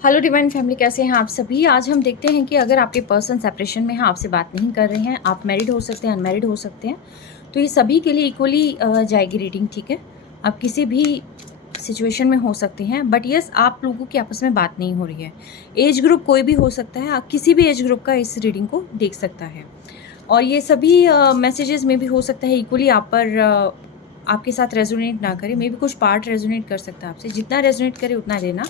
Hello divine family, कैसे हैं आप सभी। आज हम देखते हैं कि अगर आपके पर्सन सेपरेशन में हैं, आपसे बात नहीं कर रहे हैं, आप मैरिड हो सकते हैं, अनमैरिड हो सकते हैं, तो ये सभी के लिए इक्वली जाएगी रीडिंग। ठीक है, आप किसी भी सिचुएशन में हो सकते हैं, बट यस आप लोगों की आपस में बात नहीं हो रही है। एज ग्रुप कोई भी हो सकता है, आप किसी भी एज ग्रुप का इस रीडिंग को देख सकता है। और ये सभी मैसेजेस में भी हो सकता है इक्वली आप पर आपके साथ रेजोनेट ना करे, मे भी कुछ पार्ट रेजोनेट कर सकता है आपसे। जितना रेजोनेट करे उतना लेना।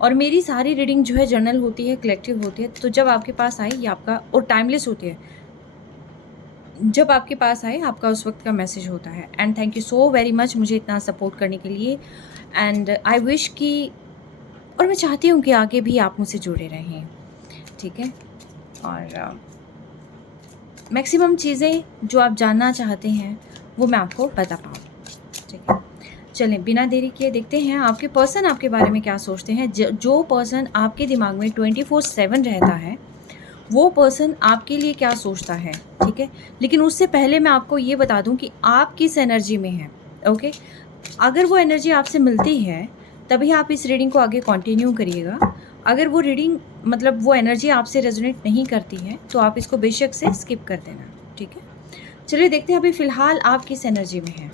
और मेरी सारी रीडिंग जो है जर्नल होती है, कलेक्टिव होती है, तो जब आपके पास आए ये आपका, और टाइमलेस होती है, जब आपके पास आए आपका उस वक्त का मैसेज होता है। And thank you so very much मुझे इतना सपोर्ट करने के लिए। एंड आई विश कि, और मैं चाहती हूँ कि आगे भी आप मुझसे जुड़े रहें। ठीक है, और मैक्सिमम चीज़ें जो आप जानना चाहते हैं वो मैं आपको बता पाऊँ। ठीक है, चलें बिना देरी किए देखते हैं आपके पर्सन आपके बारे में क्या सोचते हैं। जो पर्सन आपके दिमाग में 24/7 रहता है वो पर्सन आपके लिए क्या सोचता है। ठीक है, लेकिन उससे पहले मैं आपको ये बता दूं कि आप किस एनर्जी में हैं। ओके, अगर वो एनर्जी आपसे मिलती है तभी आप इस रीडिंग को आगे कंटिन्यू करिएगा। अगर वो रीडिंग मतलब वो एनर्जी आपसे रेजोनेट नहीं करती है तो आप इसको बेशक से स्किप कर देना। ठीक है, चलिए देखते हैं अभी फ़िलहाल आप किस एनर्जी में हैं।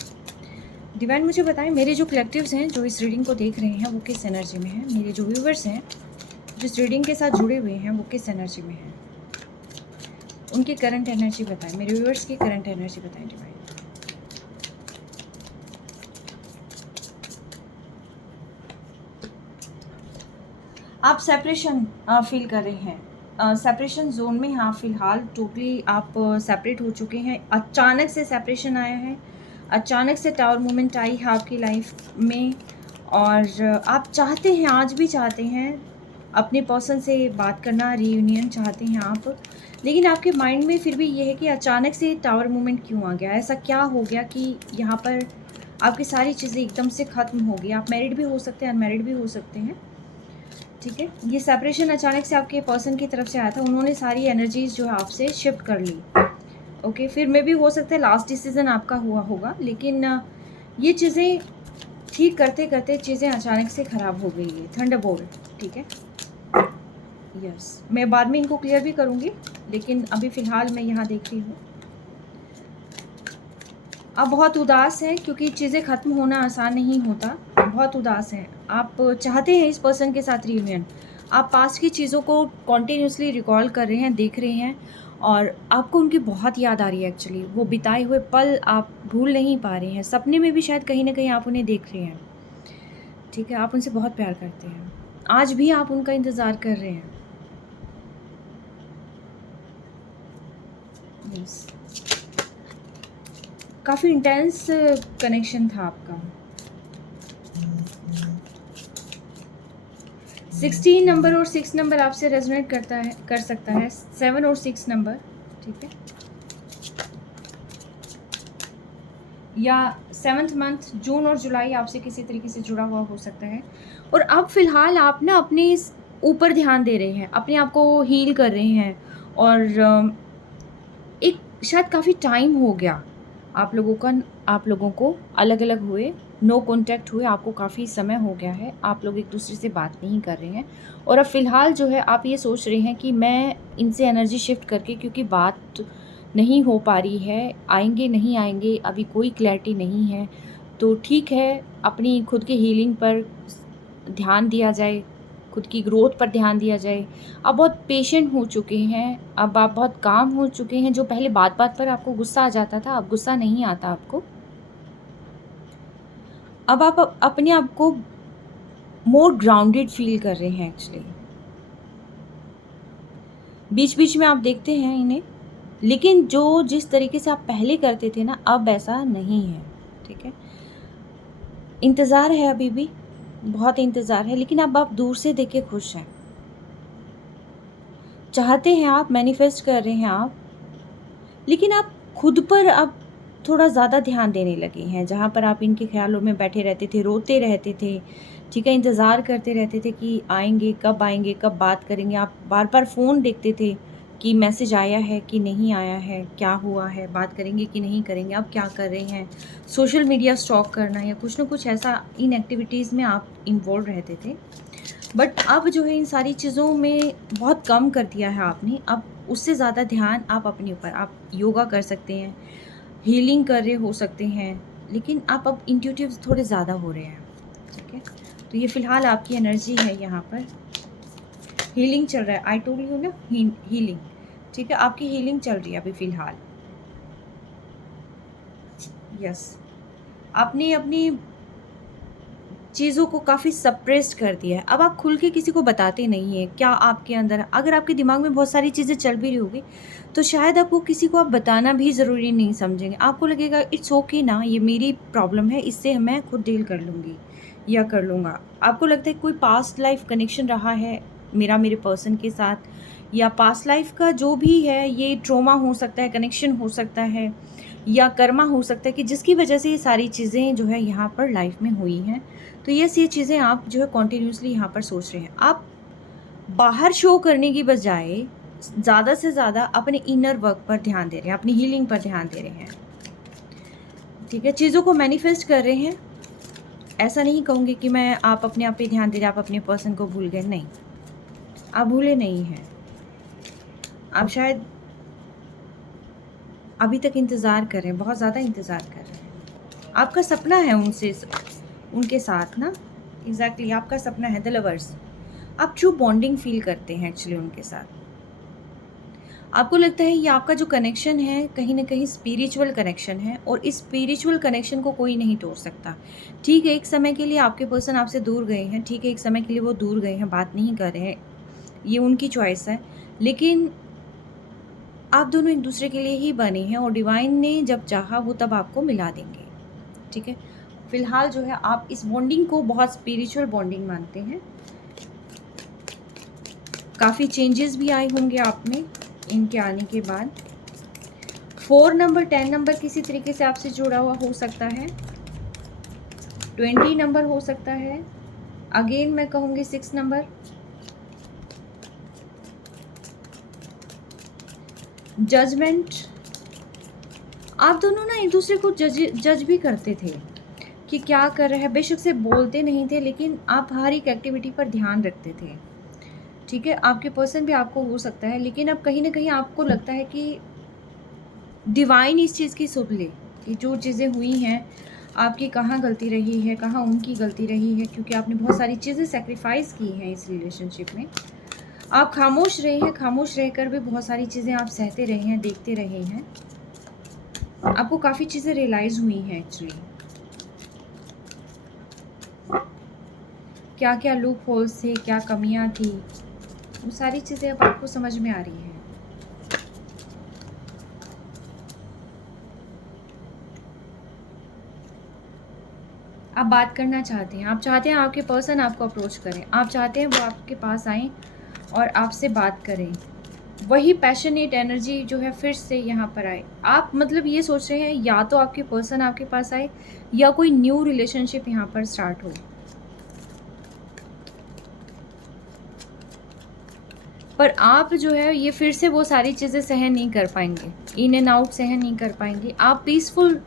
डिवाइन मुझे बताएं, मेरे जो कलेक्टिव्स हैं जो इस रीडिंग को देख रहे हैं वो किस एनर्जी में हैं। मेरे जो व्यूवर्स हैं जिस रीडिंग के साथ जुड़े हुए हैं वो किस एनर्जी में हैं। उनकी करंट एनर्जी बताएं, मेरे व्यूवर्स की करंट एनर्जी बताएं डिवाइन। आप सेपरेशन फील कर रहे हैं, सेपरेशन जोन में हैं आप फिलहाल। टोटली आप सेपरेट हो चुके हैं। अचानक से सेपरेशन आया है, अचानक से टावर मोमेंट आई है आपकी लाइफ में। और आप चाहते हैं, आज भी चाहते हैं अपने पर्सन से बात करना, रीयूनियन चाहते हैं आप, लेकिन आपके माइंड में फिर भी ये है कि अचानक से टावर मोमेंट क्यों आ गया, ऐसा क्या हो गया कि यहाँ पर आपकी सारी चीज़ें एकदम से ख़त्म हो गई। आप मैरिड भी हो सकते हैं, अनमैरिड भी हो सकते हैं। ठीक है, ये सेपरेशन अचानक से आपके पर्सन की तरफ से आया था, उन्होंने सारी एनर्जीज जो है आपसे शिफ्ट कर ली। ओके, फिर में भी हो सकता है लास्ट डिसीजन आपका हुआ होगा, लेकिन ये चीज़ें ठीक करते करते चीज़ें अचानक से ख़राब हो गई है। थंडरबोल्ट, ठीक है, यस मैं बाद में इनको क्लियर भी करूँगी, लेकिन अभी फ़िलहाल मैं यहाँ देख रही हूँ आप बहुत उदास हैं क्योंकि चीज़ें ख़त्म होना आसान नहीं होता। बहुत उदास हैं, आप चाहते हैं इस पर्सन के साथ रियूनियन। आप पास्ट की चीज़ों को कॉन्टीन्यूसली रिकॉल कर रहे हैं, देख रहे हैं, और आपको उनकी बहुत याद आ रही है। एक्चुअली वो बिताए हुए पल आप भूल नहीं पा रहे हैं। सपने में भी शायद कहीं ना कहीं आप उन्हें देख रहे हैं। ठीक है, आप उनसे बहुत प्यार करते हैं, आज भी आप उनका इंतज़ार कर रहे हैं। यस, काफ़ी इंटेंस कनेक्शन था आपका। 16 नंबर और 6 नंबर आपसे रेजोनेट करता है, कर सकता है। 7 और 6 नंबर, ठीक है, या 7th मंथ जून और जुलाई आपसे किसी तरीके से जुड़ा हुआ हो सकता है। और अब फिलहाल आप ना अपने इस ऊपर ध्यान दे रहे हैं, अपने आप को हील कर रहे हैं। और एक शायद काफ़ी टाइम हो गया आप लोगों को अलग अलग हुए, नो कांटेक्ट हुए, आपको काफ़ी समय हो गया है, आप लोग एक दूसरे से बात नहीं कर रहे हैं। और अब फ़िलहाल जो है आप ये सोच रहे हैं कि मैं इनसे एनर्जी शिफ्ट करके, क्योंकि बात नहीं हो पा रही है, आएंगे नहीं आएंगे अभी कोई क्लैरिटी नहीं है, तो ठीक है अपनी खुद के हीलिंग पर ध्यान दिया जाए, खुद की ग्रोथ पर ध्यान दिया जाए। आप बहुत पेशेंट हो चुके हैं, अब आप बहुत काम हो चुके हैं। जो पहले बात बात पर आपको गुस्सा आ जाता था, अब गुस्सा नहीं आता आपको। अब आप अपने आप को मोर ग्राउंडेड फील कर रहे हैं। एक्चुअली बीच बीच में आप देखते हैं इन्हें, लेकिन जो जिस तरीके से आप पहले करते थे ना, अब ऐसा नहीं है। ठीक है, इंतज़ार है, अभी भी बहुत इंतज़ार है, लेकिन अब आप दूर से देख के खुश हैं। चाहते हैं आप, मैनिफेस्ट कर रहे हैं आप, लेकिन आप खुद पर अब थोड़ा ज़्यादा ध्यान देने लगे हैं। जहाँ पर आप इनके ख्यालों में बैठे रहते थे, रोते रहते थे, ठीक है, इंतज़ार करते रहते थे कि आएंगे, कब बात करेंगे। आप बार बार फ़ोन देखते थे कि मैसेज आया है कि नहीं आया है, क्या हुआ है, बात करेंगे कि नहीं करेंगे, अब क्या कर रहे हैं। सोशल मीडिया स्टॉक करना या कुछ ना कुछ ऐसा इन एक्टिविटीज़ में आप इन्वॉल्व रहते थे। बट अब जो है इन सारी चीज़ों में बहुत कम कर दिया है आपने। अब उससे ज़्यादा ध्यान आप अपने ऊपर, आप योगा कर सकते हैं, हीलिंग कर रहे हो सकते हैं, लेकिन आप अब इंट्यूटिव थोड़े ज़्यादा हो रहे हैं, ठीक है? तो ये फ़िलहाल आपकी एनर्जी है यहाँ पर। हीलिंग चल रहा है, आई टोल्ड यू ना, हीलिंग, ठीक है? आपकी हीलिंग चल रही है अभी फ़िलहाल। यस, आपने अपनी चीज़ों को काफ़ी सप्रेस्ड कर दिया है। अब आप खुल के किसी को बताते नहीं हैं क्या आपके अंदर, अगर आपके दिमाग में बहुत सारी चीज़ें चल भी रही होगी, तो शायद आपको किसी को आप बताना भी ज़रूरी नहीं समझेंगे। आपको लगेगा इट्स ओके ना, ये मेरी प्रॉब्लम है, इससे मैं खुद डील कर लूँगी या कर लूँगा। आपको लगता है कोई पास्ट लाइफ़ कनेक्शन रहा है मेरा मेरे पर्सन के साथ, या पास्ट लाइफ़ का जो भी है, ये ट्रॉमा हो सकता है, कनेक्शन हो सकता है, या कर्मा हो सकता है कि जिसकी वजह से ये सारी चीज़ें जो है यहाँ पर लाइफ़ में हुई हैं। तो ये चीज़ें आप जो है कॉन्टिन्यूसली यहाँ पर सोच रहे हैं। आप बाहर शो करने की बजाय ज़्यादा से ज़्यादा अपने इनर वर्क पर ध्यान दे रहे हैं, अपनी हीलिंग पर ध्यान दे रहे हैं, ठीक है? चीज़ों को मैनिफेस्ट कर रहे हैं। ऐसा नहीं कहूँगी कि मैं आप अपने आप पे ध्यान दे रहे हैं, आप अपने पर्सन को भूल गए, नहीं। आप भूले नहीं हैं। आप शायद अभी तक इंतज़ार कर रहे हैं, बहुत ज़्यादा इंतज़ार कर रहे हैं। आपका सपना है उनके साथ ना, एग्ज़ैक्टली आपका सपना है द लवर्स। आप ट्रू बॉन्डिंग फ़ील करते हैं एक्चुअली उनके साथ। आपको लगता है ये आपका जो कनेक्शन है कहीं न कहीं स्पिरिचुअल कनेक्शन है, और इस स्पिरिचुअल कनेक्शन को कोई नहीं तोड़ सकता। ठीक है, एक समय के लिए आपके पर्सन आपसे दूर गए हैं, ठीक है, एक समय के लिए वो दूर गए हैं, बात नहीं कर रहे हैं, ये उनकी चॉइस है। लेकिन आप दोनों एक-दूसरे के लिए ही बने हैं, और डिवाइन ने जब चाहा वो तब आपको मिला देंगे, ठीक है? फ़िलहाल जो है आप इस बॉन्डिंग को बहुत स्पिरिचुअल बॉन्डिंग मानते हैं। काफ़ी चेंजेस भी आए होंगे आप में इनके आने के बाद। 4 नंबर, 10 नंबर किसी तरीके से आपसे जुड़ा हुआ हो सकता है। 20 नंबर हो सकता है। अगेन मैं कहूँगी 6 नंबर। जजमेंट, आप दोनों ना एक दूसरे को जज भी करते थे कि क्या कर रहा है। बेशक से बोलते नहीं थे, लेकिन आप हर एक एक्टिविटी पर ध्यान रखते थे, ठीक है? आपके पर्सन भी आपको हो सकता है, लेकिन अब कहीं न कहीं आपको लगता है कि डिवाइन इस चीज़ की सुध ले कि जो चीज़ें हुई हैं, आपकी कहाँ गलती रही है, कहाँ उनकी गलती रही है, क्योंकि आपने बहुत सारी चीज़ें सैक्रिफाइस की हैं इस रिलेशनशिप में। आप खामोश रहे हैं, खामोश रहकर भी बहुत सारी चीज़ें आप सहते रहे हैं, देखते रहे हैं। आपको काफ़ी चीज़ें रियलाइज़ हुई हैं एक्चुअली। क्या-क्या लूप होल्स थे, क्या कमियाँ थी, वो सारी चीज़ें अब आपको समझ में आ रही हैं। आप बात करना चाहते हैं, आप चाहते हैं आपके पर्सन आपको अप्रोच करें, आप चाहते हैं वो आपके पास आएँ और आपसे बात करें। वही पैशनेट एनर्जी जो है फिर से यहाँ पर आए। आप मतलब ये सोच रहे हैं या तो आपके पर्सन आपके पास आए, या कोई न्यू रिलेशनशिप यहाँ पर स्टार्ट हो। पर आप जो है ये फिर से वो सारी चीज़ें सहन नहीं कर पाएँगे, इन एंड आउट सहन नहीं कर पाएँगे। आप पीसफुल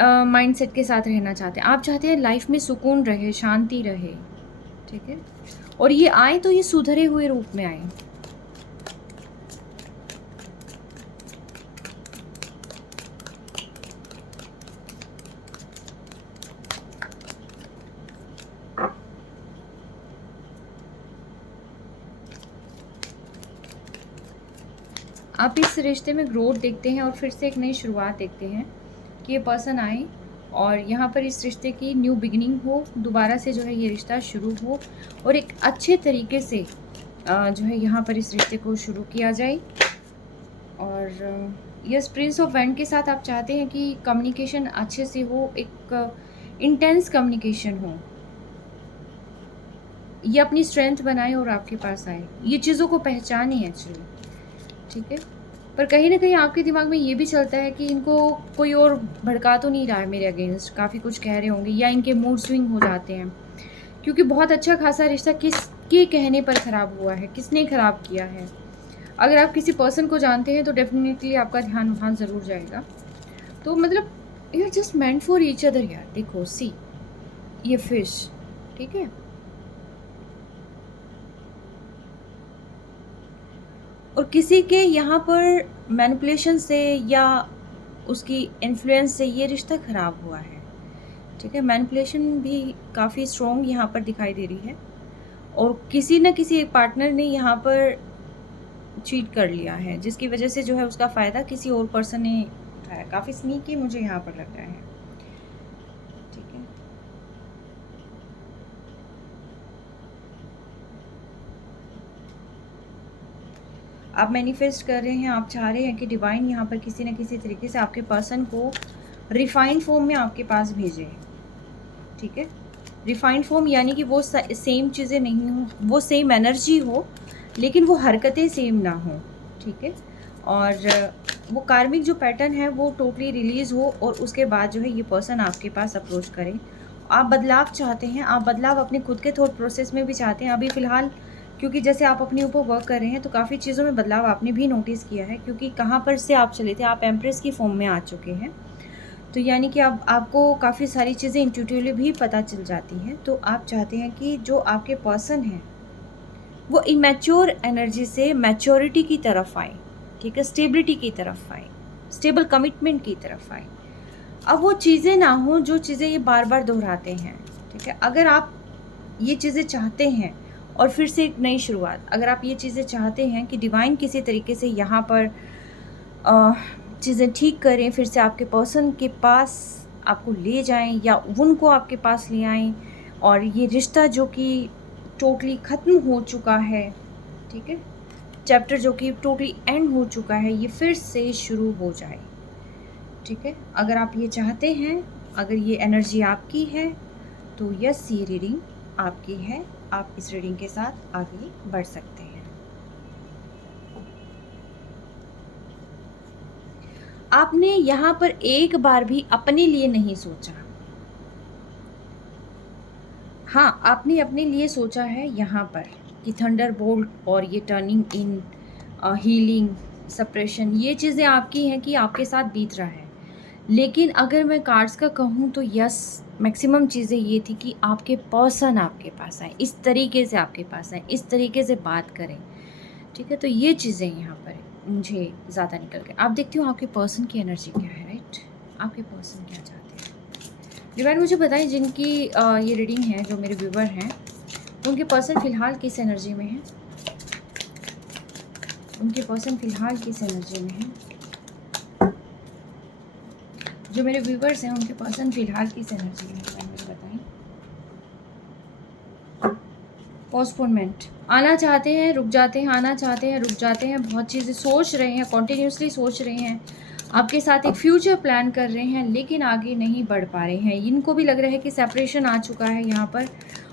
माइंडसेट के साथ रहना चाहते हैं। आप चाहते हैं लाइफ में सुकून रहे, शांति रहे, ठीक है? और ये आए तो ये सुधरे हुए रूप में आए। आप इस रिश्ते में ग्रोथ देखते हैं और फिर से एक नई शुरुआत देखते हैं कि ये पर्सन आए और यहाँ पर इस रिश्ते की न्यू बिगिनिंग हो, दोबारा से जो है ये रिश्ता शुरू हो, और एक अच्छे तरीके से जो है यहाँ पर इस रिश्ते को शुरू किया जाए। और यस, प्रिंस ऑफ वैंड के साथ आप चाहते हैं कि कम्युनिकेशन अच्छे से हो, एक इंटेंस कम्युनिकेशन हो, ये अपनी स्ट्रेंथ बनाए और आपके पास आए, ये चीज़ों को पहचाने एक्चुअली, ठीक है? पर कहीं न कहीं आपके दिमाग में ये भी चलता है कि इनको कोई और भड़का तो नहीं रहा है मेरे अगेंस्ट, काफ़ी कुछ कह रहे होंगे, या इनके मूड स्विंग हो जाते हैं, क्योंकि बहुत अच्छा खासा रिश्ता किसके कहने पर ख़राब हुआ है, किसने ख़राब किया है। अगर आप किसी पर्सन को जानते हैं तो डेफ़िनेटली आपका ध्यान वहाँ ज़रूर जाएगा। तो मतलब you are just meant for each other यार। देखो सी, ये फिश, ठीक है? और किसी के यहाँ पर मैनिपुलेशन से या उसकी इन्फ्लुएंस से ये रिश्ता ख़राब हुआ है, ठीक है। मैनिपुलेशन भी काफ़ी स्ट्रॉन्ग यहाँ पर दिखाई दे रही है और किसी न किसी एक पार्टनर ने यहाँ पर चीट कर लिया है, जिसकी वजह से जो है उसका फ़ायदा किसी और पर्सन ने उठाया। काफ़ी स्नीकी मुझे यहाँ पर लग रहा है, ठीक है। आप मैनिफेस्ट कर रहे हैं, आप चाह रहे हैं कि डिवाइन यहाँ पर किसी न किसी तरीके से आपके पर्सन को रिफाइंड फॉर्म में आपके पास भेजे, ठीक है। रिफाइंड फॉर्म यानी कि वो सेम चीज़ें नहीं हो, वो सेम एनर्जी हो लेकिन वो हरकतें सेम ना हो, ठीक है। और वो कार्मिक जो पैटर्न है वो टोटली रिलीज़ हो और उसके बाद जो है ये पर्सन आपके पास अप्रोच करे। आप बदलाव चाहते हैं, आप बदलाव अपने खुद के थॉट प्रोसेस में भी चाहते हैं। अभी फ़िलहाल क्योंकि जैसे आप अपने ऊपर वर्क कर रहे हैं तो काफ़ी चीज़ों में बदलाव आपने भी नोटिस किया है, क्योंकि कहाँ पर से आप चले थे, आप एम्प्रेस की फॉर्म में आ चुके हैं। तो यानी कि अब आपको काफ़ी सारी चीज़ें इंट्यूटिवली भी पता चल जाती हैं। तो आप चाहते हैं कि जो आपके पर्सन हैं वो इमैच्योर एनर्जी से मैच्योरिटी की तरफ आए, ठीक है, स्टेबिलिटी की तरफ आए, स्टेबल कमिटमेंट की तरफ आए। अब वो चीज़ें ना हों जो चीज़ें ये बार बार दोहराते हैं, ठीक है। अगर आप ये चीज़ें चाहते हैं और फिर से एक नई शुरुआत, अगर आप ये चीज़ें चाहते हैं कि डिवाइन किसी तरीके से यहाँ पर चीज़ें ठीक करें, फिर से आपके पर्सन के पास आपको ले जाएं या उनको आपके पास ले आएं और ये रिश्ता जो कि टोटली ख़त्म हो चुका है, ठीक है, चैप्टर जो कि टोटली एंड हो चुका है, ये फिर से शुरू हो जाए, ठीक है। अगर आप ये चाहते हैं, अगर ये एनर्जी आपकी है तो यस, ये रीडिंग आपकी है। आप इस रीडिंग के साथ आगे बढ़ सकते हैं। आपने यहाँ पर एक बार भी अपने लिए नहीं सोचा। हाँ, आपने अपने लिए सोचा है यहाँ पर कि थंडरबोल्ट और ये टर्निंग इन, हीलिंग, सप्रेशन, ये चीज़ें आपकी हैं कि आपके साथ बीत रहा है। लेकिन अगर मैं कार्ड्स का कहूँ तो यस, मैक्सिमम चीज़ें ये थी कि आपके पर्सन आपके पास आए, इस तरीके से आपके पास आए, इस तरीके से बात करें, ठीक है। तो ये चीज़ें यहाँ पर मुझे ज़्यादा निकल गए। आप देखती हूँ आपके पर्सन की एनर्जी क्या है, राइट। आपके पर्सन क्या चाहते हैं डिवाइन, मुझे बताएं। जिनकी ये रीडिंग है, जो मेरे व्यूवर हैं, उनके पर्सन फ़िलहाल किस एनर्जी में है? उनके पर्सन फ़िलहाल किस एनर्जी में है? जो मेरे व्यूवर्स हैं उनके पर्सन फ़िलहाल किस एनर्जी में है, मुझे बताएं। पोस्टपोनमेंट, आना चाहते हैं रुक जाते हैं, आना चाहते हैं रुक जाते हैं, बहुत चीज़ें सोच रहे हैं, कॉन्टीन्यूसली सोच रहे हैं, आपके साथ एक फ्यूचर प्लान कर रहे हैं लेकिन आगे नहीं बढ़ पा रहे हैं। इनको भी लग रहा है कि सेपरेशन आ चुका है यहाँ पर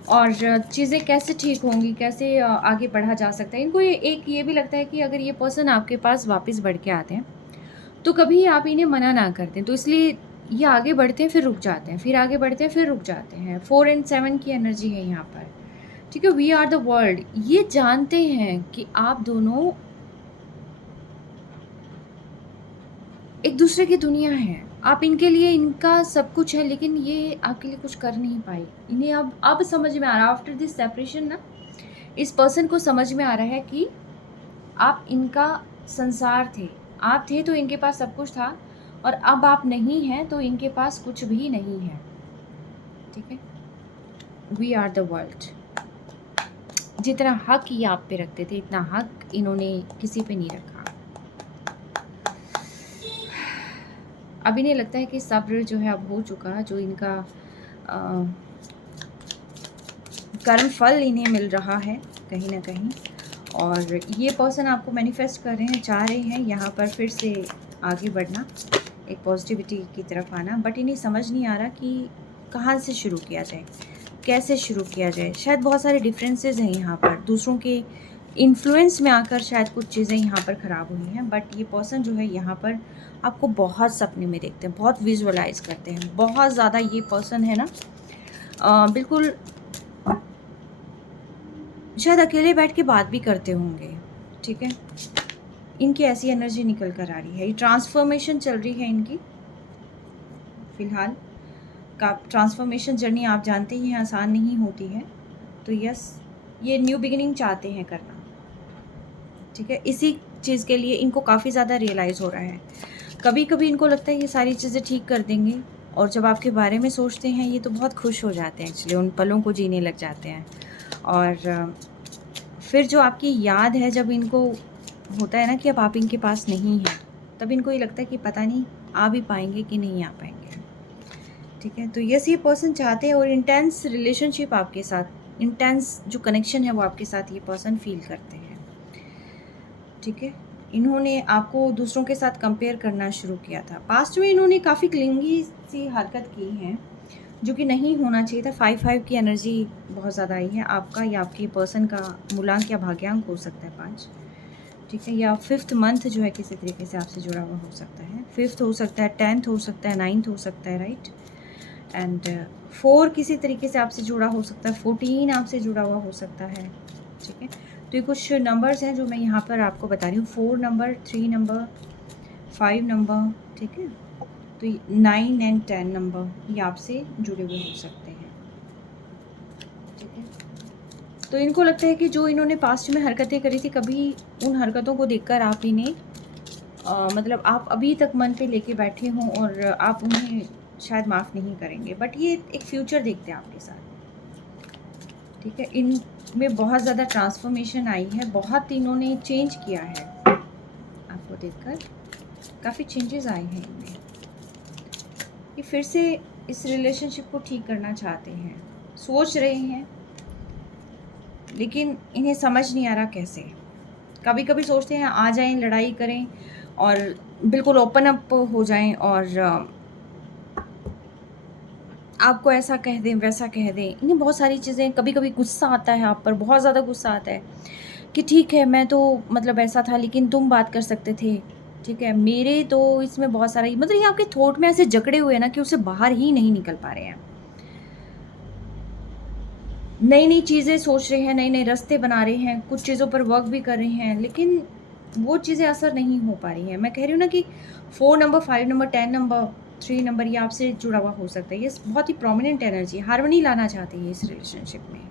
और चीज़ें कैसे ठीक होंगी, कैसे आगे बढ़ा जा सकता है। इनको ये भी लगता है कि अगर ये पर्सन आपके पास वापस बढ़ के आते हैं तो कभी आप इन्हें मना ना करते, तो इसलिए ये आगे बढ़ते हैं फिर रुक जाते हैं, फिर आगे बढ़ते हैं फिर रुक जाते हैं। 4 एंड 7 की एनर्जी है यहाँ पर, ठीक है। वी आर द वर्ल्ड, ये जानते हैं कि आप दोनों एक दूसरे की दुनिया है। आप इनके लिए, इनका सब कुछ है लेकिन ये आपके लिए कुछ कर नहीं पाई। इन्हें अब समझ में आ रहा है, आफ्टर दिस सेपरेशन ना, इस पर्सन को समझ में आ रहा है कि आप इनका संसार थे। आप थे तो इनके पास सब कुछ था और अब आप नहीं हैं तो इनके पास कुछ भी नहीं है, ठीक है। वी आर द वर्ल्ड, जितना हक ये आप पे रखते थे इतना हक इन्होंने किसी पे नहीं रखा। अब इन्हें लगता है कि सब्र जो है अब हो चुका, जो इनका कर्म फल इन्हें मिल रहा है कहीं ना कहीं। और ये पर्सन आपको मैनिफेस्ट कर रहे हैं, चाह रहे हैं यहाँ पर फिर से आगे बढ़ना, एक पॉजिटिविटी की तरफ आना, बट इन्हें समझ नहीं आ रहा कि कहाँ से शुरू किया जाए, कैसे शुरू किया जाए। शायद बहुत सारे डिफरेंसेस हैं यहाँ पर, दूसरों के इन्फ्लुएंस में आकर शायद कुछ चीज़ें यहाँ पर ख़राब हुई हैं। बट ये पर्सन जो है यहाँ पर आपको बहुत सपने में देखते हैं, बहुत विजुअलाइज करते हैं, बहुत ज़्यादा ये पर्सन है ना, बिल्कुल शायद अकेले बैठ के बात भी करते होंगे, ठीक है। इनकी ऐसी एनर्जी निकल कर आ रही है, ये ट्रांसफॉर्मेशन चल रही है इनकी फ़िलहाल का। ट्रांसफॉर्मेशन जर्नी आप जानते ही हैं आसान नहीं होती है, तो यस, ये न्यू बिगिनिंग चाहते हैं करना, ठीक है। इसी चीज़ के लिए इनको काफ़ी ज़्यादा रियलाइज़ हो रहा है। कभी कभी इनको लगता है ये सारी चीज़ें ठीक कर देंगे, और जब आपके बारे में सोचते हैं ये तो बहुत खुश हो जाते हैं, एक्चुअली उन पलों को जीने लग जाते हैं। और फिर जो आपकी याद है, जब इनको होता है ना कि अब आप इनके पास नहीं हैं, तब इनको ये लगता है कि पता नहीं आ भी पाएंगे कि नहीं आ पाएंगे। ठीक है, तो यस, ये पर्सन चाहते हैं और इंटेंस रिलेशनशिप आपके साथ, इंटेंस जो कनेक्शन है वो आपके साथ ये पर्सन फील करते हैं। ठीक है, इन्होंने आपको दूसरों के साथ कंपेयर करना शुरू किया था। पास्ट में इन्होंने काफ़ी क्लिंगी सी हरकत की है, जो कि नहीं होना चाहिए था। 5-5 की एनर्जी बहुत ज़्यादा आई है। आपका या आपकी पर्सन का मूलांक या भाग्यांक हो सकता है 5। ठीक है, या 5th मंथ जो है किसी तरीके से आपसे जुड़ा हुआ हो सकता है। 5th हो सकता है, 10th हो सकता है, 9th हो सकता है, राइट। एंड 4 किसी तरीके से आपसे जुड़ा हो सकता है, 14 आपसे जुड़ा हुआ हो सकता है। ठीक है, तो ये कुछ नंबर्स हैं जो मैं यहाँ पर आपको बता रही हूँ। 4 नंबर, 3 नंबर, 5 नंबर, ठीक है, तो 9 एंड 10 नंबर ये आपसे जुड़े हुए हो सकते हैं। ठीक है, तो इनको लगता है कि जो इन्होंने पास्ट में हरकतें करी थी, कभी उन हरकतों को देखकर आप इन्हें मतलब आप अभी तक मन पे लेके बैठे हों और आप उन्हें शायद माफ़ नहीं करेंगे, बट ये एक फ्यूचर देखते हैं आपके साथ। ठीक है, इनमें बहुत ज़्यादा ट्रांसफॉर्मेशन आई है, बहुत इन्होंने चेंज किया है। आपको देखकर काफ़ी चेंजेस आए हैं इनमें। ये फिर से इस रिलेशनशिप को ठीक करना चाहते हैं, सोच रहे हैं, लेकिन इन्हें समझ नहीं आ रहा कैसे। कभी कभी सोचते हैं आ जाएं, लड़ाई करें और बिल्कुल ओपन अप हो जाएं और आपको ऐसा कह दें, वैसा कह दें। इन्हें बहुत सारी चीज़ें, कभी कभी गुस्सा आता है आप पर, बहुत ज़्यादा गुस्सा आता है कि ठीक है, मैं तो मतलब ऐसा था, लेकिन तुम बात कर सकते थे। ठीक है, मेरे तो इसमें बहुत सारा, मतलब ये आपके थॉट में ऐसे जकड़े हुए हैं ना कि उससे बाहर ही नहीं निकल पा रहे हैं। नई नई चीज़ें सोच रहे हैं, नए नए रास्ते बना रहे हैं, कुछ चीज़ों पर वर्क भी कर रहे हैं, लेकिन वो चीज़ें असर नहीं हो पा रही हैं। मैं कह रही हूँ ना कि 4 नंबर, 5 नंबर, 10 नंबर, 3 नंबर ये आपसे जुड़ा हुआ हो सकता है। ये बहुत ही प्रोमिनेंट एनर्जी, हार्मनी लाना चाहते हैं इस रिलेशनशिप में।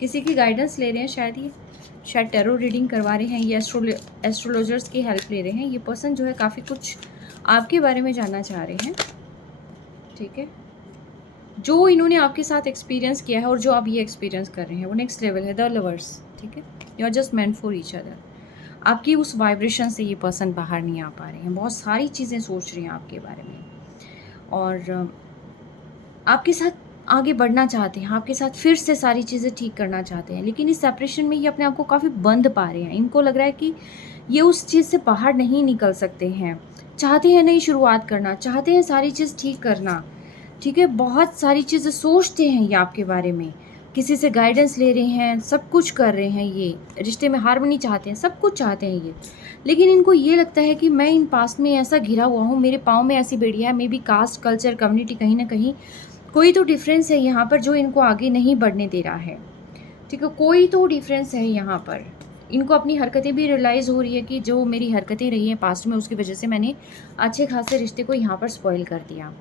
किसी की गाइडेंस ले रहे हैं, शायद टैरो रीडिंग करवा रहे हैं, ये एस्ट्रोलॉजर्स की हेल्प ले रहे हैं। ये पर्सन जो है काफ़ी कुछ आपके बारे में जानना चाह रहे हैं। ठीक है, जो इन्होंने आपके साथ एक्सपीरियंस किया है और जो आप ये एक्सपीरियंस कर रहे हैं वो नेक्स्ट लेवल है, द लवर्स। ठीक है, you are just meant for each other. आपकी उस वाइब्रेशन से ये पर्सन बाहर नहीं आ पा रहे हैं, बहुत सारी चीज़ें सोच रहे हैं आपके बारे में और आपके साथ आगे बढ़ना चाहते हैं, आपके साथ फिर से सारी चीज़ें ठीक करना चाहते हैं, लेकिन इस सेपरेशन में ये अपने आप को काफ़ी बंद पा रहे हैं। इनको लग रहा है कि ये उस चीज़ से बाहर नहीं निकल सकते हैं। चाहते हैं नई शुरुआत करना, चाहते हैं सारी चीज़ ठीक करना। ठीक है, बहुत सारी चीज़ें सोचते हैं ये आपके बारे में, किसी से गाइडेंस ले रहे हैं, सब कुछ कर रहे हैं, ये रिश्ते में हार्मनी चाहते हैं, सब कुछ चाहते हैं ये। लेकिन इनको ये लगता है कि मैं इन पास्ट में ऐसा घिरा हुआ हूँ, मेरे पाँव में ऐसी बेड़ियाँ है, maybe caste, culture, community, कहीं ना कहीं कोई तो डिफरेंस है यहाँ पर जो इनको आगे नहीं बढ़ने दे रहा है। ठीक है, कोई तो डिफरेंस है यहाँ पर। इनको अपनी हरकतें भी रियलाइज़ हो रही है कि जो मेरी हरकतें रही हैं पास्ट में, उसकी वजह से मैंने अच्छे खासे रिश्ते को यहाँ पर स्पॉइल कर दिया।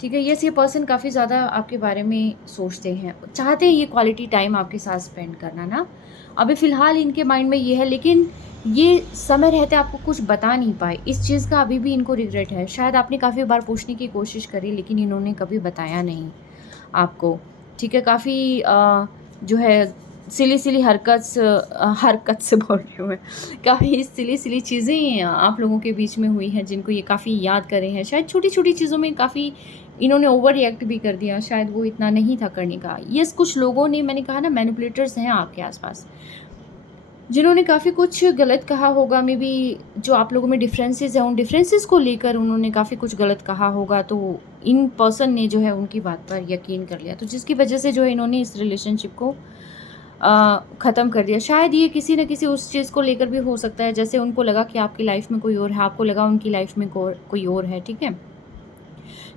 ठीक है, ये पर्सन काफ़ी ज़्यादा आपके बारे में सोचते हैं, चाहते हैं ये क्वालिटी टाइम आपके साथ स्पेंड करना ना। अभी फ़िलहाल इनके माइंड में ये है, लेकिन ये समय रहते आपको कुछ बता नहीं पाए, इस चीज़ का अभी भी इनको रिग्रेट है। शायद आपने काफ़ी बार पूछने की कोशिश करी, लेकिन इन्होंने कभी बताया नहीं आपको। ठीक है, काफ़ी जो है सिली हरकत से बोल रही हूँ मैं, काफ़ी सिली चीज़ें आप लोगों के बीच में हुई हैं, जिनको ये काफ़ी याद कर रहे हैं। शायद छोटी छोटी चीज़ों में काफ़ी इन्होंने ओवर रिएक्ट भी कर दिया, शायद वो इतना नहीं था करने का। ये कुछ लोगों ने, मैंने कहा ना, मैनिपुलेटर्स हैं आपके आसपास, जिन्होंने काफ़ी कुछ गलत कहा होगा। मे बी जो आप लोगों में डिफरेंसेस हैं, उन डिफरेंसेस को लेकर उन्होंने काफ़ी कुछ गलत कहा होगा, तो इन पर्सन ने जो है उनकी बात पर यकीन कर लिया, तो जिसकी वजह से जो है इन्होंने इस रिलेशनशिप को ख़त्म कर दिया। शायद ये किसी न किसी उस चीज़ को लेकर भी हो सकता है, जैसे उनको लगा कि आपकी लाइफ में कोई और है, आपको लगा उनकी लाइफ में कोई और है। ठीक है,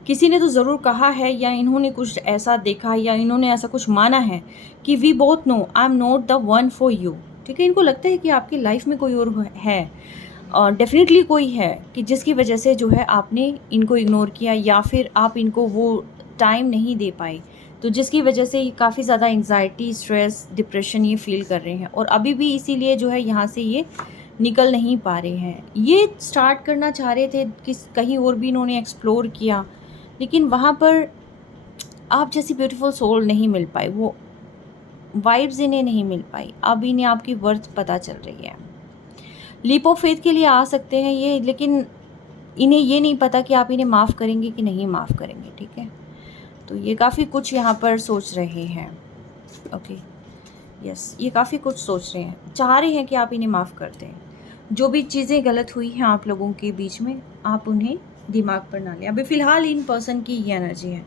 किसी ने तो ज़रूर कहा है, या इन्होंने कुछ ऐसा देखा, या इन्होंने ऐसा कुछ माना है कि we both know I am not the one for you. ठीक है, इनको लगता है कि आपकी लाइफ में कोई और है, और डेफिनेटली कोई है, कि जिसकी वजह से जो है आपने इनको इग्नोर किया, या फिर आप इनको वो टाइम नहीं दे पाए तो जिसकी वजह से ये काफ़ी ज़्यादा एंग्जाइटी, स्ट्रेस, डिप्रेशन ये फ़ील कर रहे हैं और अभी भी इसीलिए जो है यहाँ से ये निकल नहीं पा रहे हैं। ये स्टार्ट करना चाह रहे थे, किस कहीं और भी इन्होंने एक्सप्लोर किया, लेकिन वहाँ पर आप जैसी ब्यूटीफुल सोल नहीं मिल पाई, वो वाइब्स इन्हें नहीं मिल पाई। अब इन्हें आपकी वर्थ पता चल रही है। लीप ऑफ फेथ के लिए आ सकते हैं ये, लेकिन इन्हें ये नहीं पता कि आप इन्हें माफ़ करेंगे कि नहीं माफ़ करेंगे, ठीक है। तो ये काफ़ी कुछ यहाँ पर सोच रहे हैं। ओके, यस, ये काफ़ी कुछ सोच रहे हैं, चाह रहे हैं कि आप इन्हें माफ़ कर दें। जो भी चीज़ें गलत हुई हैं आप लोगों के बीच में, आप उन्हें दिमाग पर ना लें। अभी फ़िलहाल इन पर्सन की ये एनर्जी है।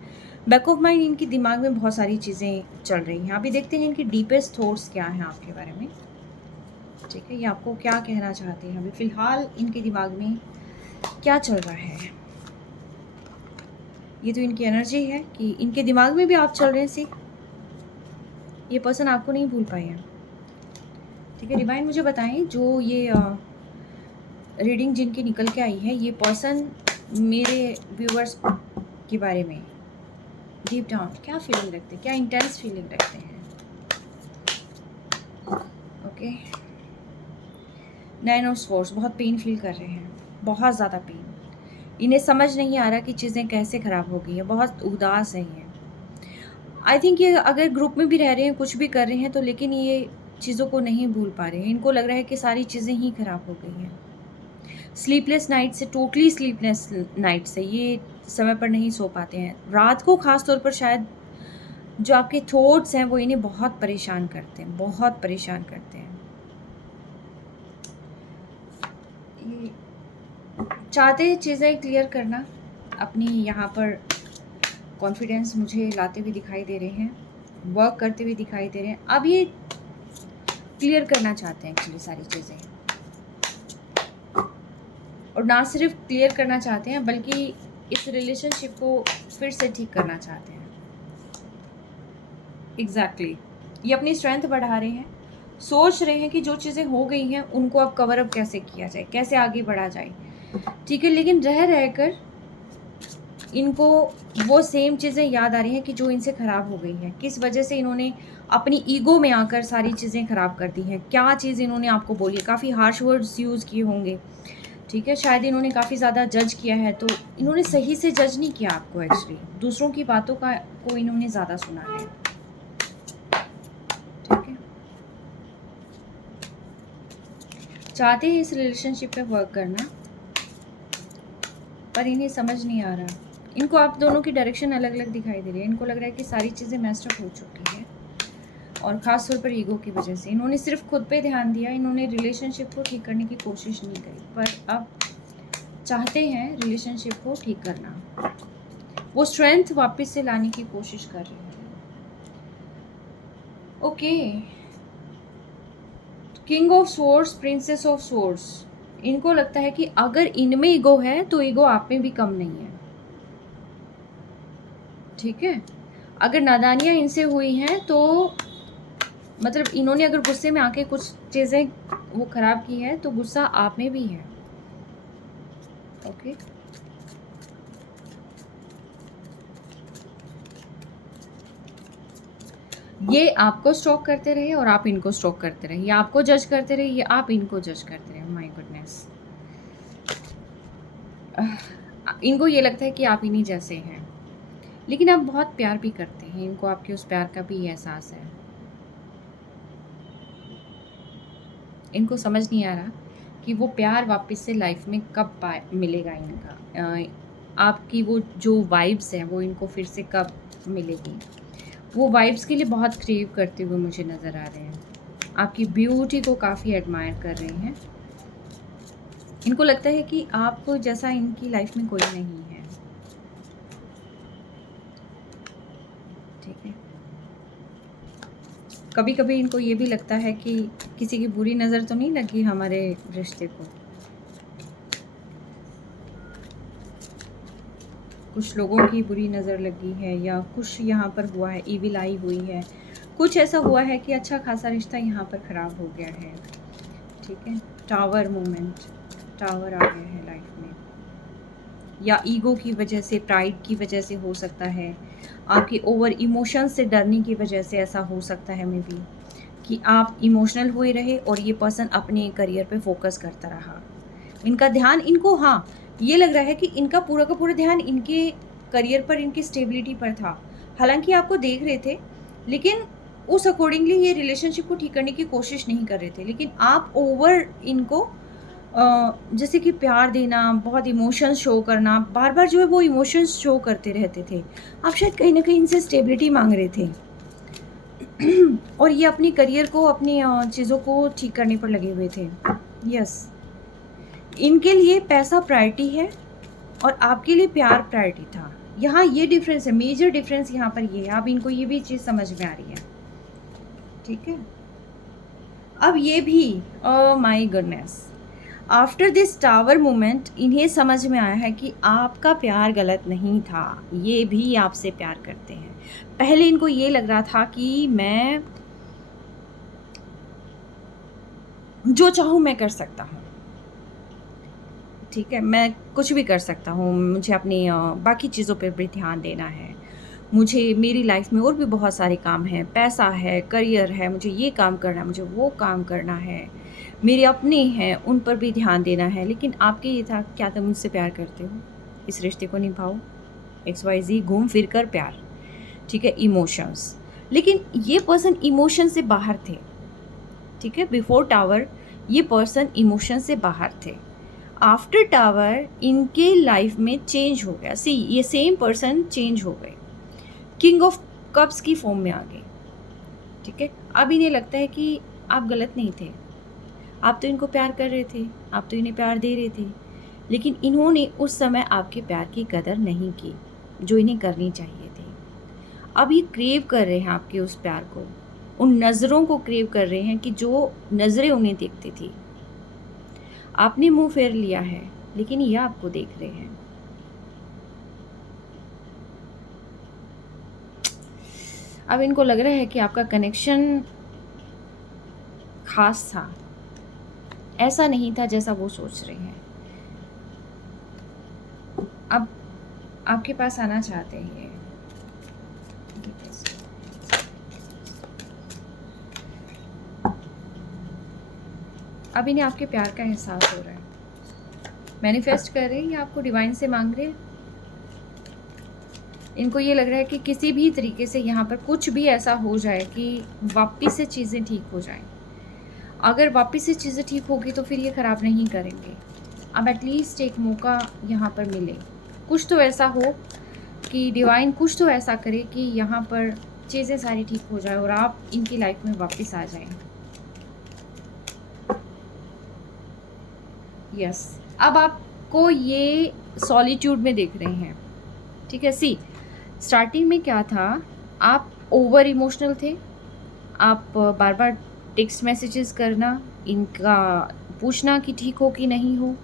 बैक ऑफ माइंड इनके दिमाग में बहुत सारी चीज़ें चल रही हैं। अभी देखते हैं इनकी डीपेस्ट थॉट्स क्या हैं आपके बारे में, ठीक है। ये आपको क्या कहना चाहते हैं, अभी फ़िलहाल इनके दिमाग में क्या चल रहा है। ये तो इनकी एनर्जी है कि इनके दिमाग में भी आप चल रहे हैं। सी, ये पर्सन आपको नहीं भूल पाए हैं, ठीक है। डिवाइन मुझे बताएं, जो ये रीडिंग जिनकी निकल के आई है, ये पर्सन मेरे व्यूअर्स के बारे में डीप डाउन क्या फीलिंग रखते हैं, क्या इंटेंस फीलिंग रखते हैं। ओके, 9 ऑफ स्वॉर्ड्स, बहुत पेन फील कर रहे हैं, बहुत ज़्यादा पेन। इन्हें समझ नहीं आ रहा कि चीज़ें कैसे ख़राब हो गई है, बहुत उदास है ये। आई थिंक ये अगर ग्रुप में भी रह रहे हैं, कुछ भी कर रहे हैं तो, लेकिन ये चीज़ों को नहीं भूल पा रहे हैं। इनको लग रहा है कि सारी चीज़ें ही ख़राब हो गई हैं। स्लीपलेस नाइट से, टोटली स्लीपलेस नाइट से ये समय पर नहीं सो पाते हैं। रात को ख़ास तौर पर शायद जो आपके थॉट्स हैं वो इन्हें बहुत परेशान करते हैं, बहुत परेशान करते हैं। ये चाहते हैं चीज़ें क्लियर करना, अपनी यहाँ पर कॉन्फिडेंस मुझे लाते हुए दिखाई दे रहे हैं, वर्क करते हुए दिखाई दे रहे हैं। अब ये क्लियर करना चाहते हैं एक्चुअली सारी चीज़ें, और ना सिर्फ क्लियर करना चाहते हैं बल्कि इस रिलेशनशिप को फिर से ठीक करना चाहते हैं। एग्जैक्टली, ये अपनी स्ट्रेंथ बढ़ा रहे हैं, सोच रहे हैं कि जो चीज़ें हो गई हैं उनको अब कवर अप कैसे किया जाए, कैसे आगे बढ़ा जाए, ठीक है। लेकिन रह रहकर इनको वो सेम चीज़ें याद आ रही हैं कि जो इनसे ख़राब हो गई है, किस वजह से इन्होंने अपनी ईगो में आकर सारी चीज़ें ख़राब कर दी हैं, क्या चीज़ इन्होंने आपको बोली है, काफ़ी हार्श वर्ड्स यूज़ किए होंगे, ठीक है। शायद इन्होंने काफ़ी ज़्यादा जज किया है, तो इन्होंने सही से जज नहीं किया आपको एक्चुअली, दूसरों की बातों को इन्होंने ज़्यादा सुना है, ठीक है। चाहते हैं इस रिलेशनशिप पे वर्क करना, पर इन्हें समझ नहीं आ रहा। इनको आप दोनों की डायरेक्शन अलग अलग दिखाई दे रही है। इनको लग रहा है कि सारी चीज़ें मेस्ड अप हो चुकी है, और ख़ास तौर पर ईगो की वजह से इन्होंने सिर्फ खुद पे ध्यान दिया, इन्होंने रिलेशनशिप को ठीक करने की कोशिश नहीं करी, पर अब चाहते हैं रिलेशनशिप को ठीक करना, वो स्ट्रेंथ वापस से लाने की कोशिश कर रहे हैं। Okay, king of swords, princess of swords, इनको लगता है कि अगर इनमें ईगो है तो ईगो आप में भी कम नहीं है, ठीक है। अगर नादानियाँ इनसे हुई हैं तो मतलब इन्होंने अगर गुस्से में आके कुछ चीज़ें वो ख़राब की है तो गुस्सा आप में भी है, ओके। ये आपको स्टॉक करते रहे और आप इनको स्टॉक करते रहे, ये आपको जज करते रहे, ये आप इनको जज करते रहे। माय गुडनेस, इनको ये लगता है कि आप इन्हीं जैसे हैं, लेकिन आप बहुत प्यार भी करते हैं, इनको आपके उस प्यार का भी एहसास है। इनको समझ नहीं आ रहा कि वो प्यार वापस से लाइफ में कब मिलेगा इनका, आपकी वो जो वाइब्स हैं वो इनको फिर से कब मिलेगी। वो वाइब्स के लिए बहुत क्रेव करते हुए मुझे नज़र आ रहे हैं, आपकी ब्यूटी को काफ़ी एडमायर कर रहे हैं। इनको लगता है कि आप जैसा इनकी लाइफ में कोई नहीं है, ठीक है। कभी कभी इनको ये भी लगता है कि किसी की बुरी नज़र तो नहीं लगी हमारे रिश्ते को, कुछ लोगों की बुरी नज़र लगी है, या कुछ यहाँ पर हुआ है, ईविल आई हुई है, कुछ ऐसा हुआ है कि अच्छा खासा रिश्ता यहाँ पर ख़राब हो गया है, ठीक है। टावर मोमेंट, टावर आ गया है लाइफ में, या ईगो की वजह से, प्राइड की वजह से हो सकता है, आपके ओवर इमोशन से डरने की वजह से ऐसा हो सकता है मे बी, कि आप इमोशनल हुए रहे और ये पर्सन अपने करियर पे फोकस करता रहा। इनका ध्यान, इनको हाँ, ये लग रहा है कि इनका पूरा का पूरा ध्यान इनके करियर पर, इनकी स्टेबिलिटी पर था। हालाँकि आपको देख रहे थे, लेकिन उस अकॉर्डिंगली ये रिलेशनशिप को ठीक करने की कोशिश नहीं कर रहे थे। लेकिन आप ओवर इनको जैसे कि प्यार देना, बहुत इमोशंस शो करना, बार-बार जो है वो इमोशंस शो करते रहते थे। आप शायद कहीं न कहीं इनसे स्टेबिलिटी माँग रहे थे। और ये अपने करियर को, अपनी चीज़ों को ठीक करने पर लगे हुए थे। यस, इनके लिए पैसा प्रायोरिटी है और आपके लिए प्यार प्रायोरिटी था। यहाँ ये डिफरेंस है, मेजर डिफरेंस यहाँ पर ये है। अब इनको ये भी चीज़ समझ में आ रही है, ठीक है। अब ये भी, oh my goodness, after this tower moment इन्हें समझ में आया है कि आपका प्यार गलत नहीं था, ये भी आपसे प्यार करते हैं। पहले इनको ये लग रहा था कि मैं जो चाहूँ मैं कर सकता हूँ, ठीक है, मैं कुछ भी कर सकता हूँ, मुझे अपनी बाकी चीज़ों पर भी ध्यान देना है, मुझे मेरी लाइफ में और भी बहुत सारे काम हैं, पैसा है, करियर है, मुझे ये काम करना है, मुझे वो काम करना है, मेरे अपने हैं, उन पर भी ध्यान देना है। लेकिन आपके ये था, क्या तुम मुझसे प्यार करते हो, इस रिश्ते को निभाओ, XYZ, घूम फिर कर प्यार, ठीक है, इमोशंस। लेकिन ये पर्सन इमोशन से बाहर थे, ठीक है। बिफोर टावर ये पर्सन इमोशन से बाहर थे। आफ्टर टावर इनके लाइफ में चेंज हो गया। सी, ये सेम पर्सन चेंज हो गए, किंग ऑफ कप्स की फॉर्म में आ गए, ठीक है। अब इन्हें लगता है कि आप गलत नहीं थे, आप तो इनको प्यार कर रहे थे, आप तो इन्हें प्यार दे रहे थे, लेकिन इन्होंने उस समय आपके प्यार की कदर नहीं की जो इन्हें करनी चाहिए थी। अब ये क्रेव कर रहे हैं आपके उस प्यार को, उन नज़रों को क्रेव कर रहे हैं कि जो नज़रें उन्हें देखती थी। आपने मुंह फेर लिया है, लेकिन ये आपको देख रहे हैं। अब इनको लग रहा है कि आपका कनेक्शन खास था, ऐसा नहीं था जैसा वो सोच रहे हैं। अब आपके पास आना चाहते हैं ये। अब इन्हें आपके प्यार का एहसास हो रहा है, मैनिफेस्ट कर रहे हैं या आपको डिवाइन से मांग रहे हैं। इनको ये लग रहा है कि किसी भी तरीके से यहाँ पर कुछ भी ऐसा हो जाए कि वापस से चीज़ें ठीक हो जाएं। अगर वापस से चीज़ें ठीक होगी तो फिर ये ख़राब नहीं करेंगे। अब एटलीस्ट एक मौका यहाँ पर मिले, कुछ तो ऐसा हो कि डिवाइन कुछ तो ऐसा करे कि यहाँ पर चीज़ें सारी ठीक हो जाए और आप इनकी लाइफ में वापस आ जाएं। यस, अब आपको ये सॉलिट्यूड में देख रहे हैं, ठीक है। सी, स्टार्टिंग में क्या था, आप ओवर इमोशनल थे, आप बार बार टेक्स्ट मैसेजेस करना, इनका पूछना कि ठीक हो कि नहीं हो,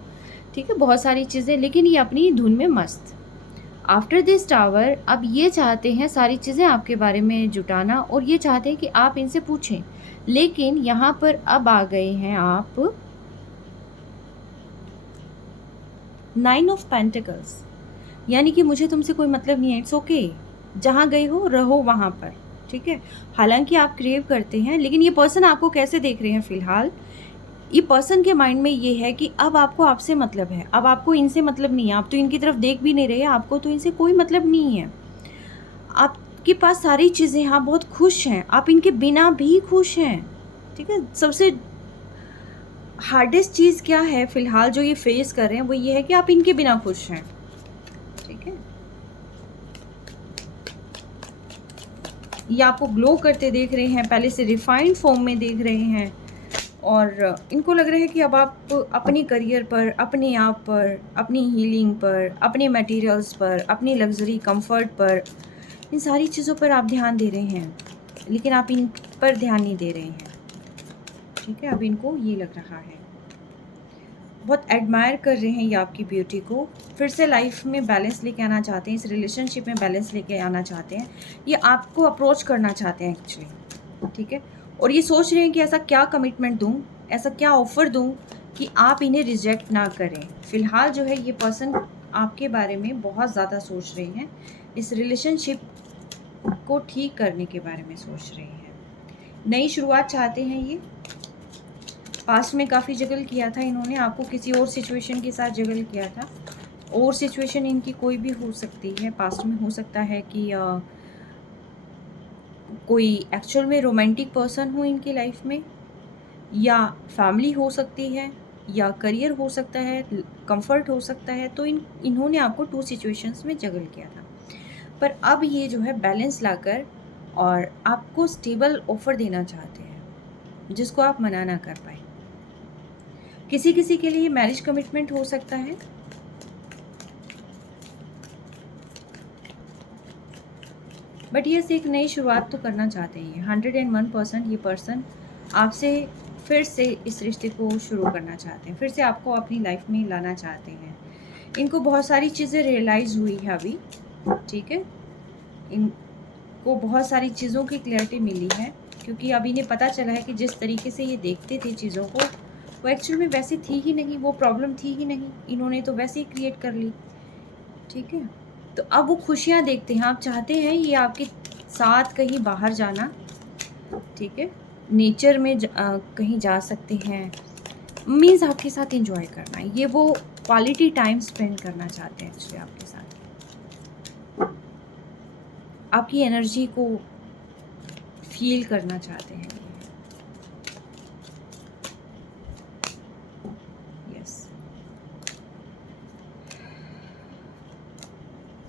ठीक है, बहुत सारी चीज़ें, लेकिन ये अपनी धुन में मस्त। आफ्टर दिस टावर अब ये चाहते हैं सारी चीज़ें आपके बारे में जुटाना और ये चाहते हैं कि आप इनसे पूछें, लेकिन यहाँ पर अब आ गए हैं आप 9 ऑफ पेंटिकल्स, यानी कि मुझे तुमसे कोई मतलब नहीं है, इट्स ओके, जहाँ गए हो रहो वहाँ पर, ठीक है। हालांकि आप क्रेव करते हैं, लेकिन ये पर्सन आपको कैसे देख रहे हैं फ़िलहाल, ये पर्सन के माइंड में ये है कि अब आपको आपसे मतलब है, अब आपको इनसे मतलब नहीं है, आप तो इनकी तरफ देख भी नहीं रहे, आपको तो इनसे कोई मतलब नहीं है, आपके पास सारी चीज़ें, आप बहुत खुश हैं, आप इनके बिना भी खुश हैं, ठीक है। सबसे हार्डेस्ट चीज़ क्या है फ़िलहाल जो ये फेस कर रहे हैं, वो ये है कि आप इनके बिना खुश हैं, ठीक है। ये आपको ग्लो करते देख रहे हैं, पहले से रिफाइंड फॉर्म में देख रहे हैं, और इनको लग रहा है कि अब आप अपने करियर पर, अपने आप पर, अपनी हीलिंग पर, अपने मटेरियल्स पर, अपनी लग्जरी कंफर्ट पर, इन सारी चीज़ों पर आप ध्यान दे रहे हैं, लेकिन आप इन पर ध्यान नहीं दे रहे हैं, ठीक है। अब इनको ये लग रहा है, बहुत एडमायर कर रहे हैं ये आपकी ब्यूटी को, फिर से लाइफ में बैलेंस लेके आना चाहते हैं, इस रिलेशनशिप में बैलेंस लेके आना चाहते हैं, ये आपको अप्रोच करना चाहते हैं एक्चुअली, ठीक है। और ये सोच रहे हैं कि ऐसा क्या कमिटमेंट दूं, ऐसा क्या ऑफ़र दूं कि आप इन्हें रिजेक्ट ना करें। फ़िलहाल जो है ये पर्सन आपके बारे में बहुत ज़्यादा सोच रहे हैं, इस रिलेशनशिप को ठीक करने के बारे में सोच रहे हैं, नई शुरुआत चाहते हैं ये। पास्ट में काफ़ी जगल किया था इन्होंने, आपको किसी और सिचुएशन के साथ जगल किया था। और सिचुएशन इनकी कोई भी हो सकती है, पास्ट में हो सकता है कि कोई एक्चुअल में रोमांटिक पर्सन हो इनकी लाइफ में, या फैमिली हो सकती है, या करियर हो सकता है, कंफर्ट हो सकता है। तो इन्होंने आपको 2 सिचुएशंस में जगल किया था, पर अब ये जो है बैलेंस लाकर और आपको स्टेबल ऑफर देना चाहते हैं, जिसको आप मना ना कर पाए। किसी किसी के लिए मैरिज कमिटमेंट हो सकता है, बट ये एक नई शुरुआत तो करना चाहते हैं। 101% ये पर्सन आपसे फिर से इस रिश्ते को शुरू करना चाहते हैं, फिर से आपको अपनी लाइफ में लाना चाहते हैं। इनको बहुत सारी चीज़ें रियलाइज़ हुई है अभी, ठीक है, इनको बहुत सारी चीज़ों की क्लैरिटी मिली है, क्योंकि अभी इन्हें पता चला है कि जिस तरीके से ये देखते थे चीज़ों को, वो एक्चुअल में वैसी थी ही नहीं, वो प्रॉब्लम थी ही नहीं, इन्होंने तो वैसे ही क्रिएट कर ली, ठीक है। तो अब वो खुशियाँ देखते हैं, आप चाहते हैं ये आपके साथ कहीं बाहर जाना, ठीक है, नेचर में कहीं जा सकते हैं, मीन्स आपके साथ एंजॉय करना, ये वो क्वालिटी टाइम स्पेंड करना चाहते हैं एक्चुअली आपके साथ, आपकी एनर्जी को फील करना चाहते हैं। यस,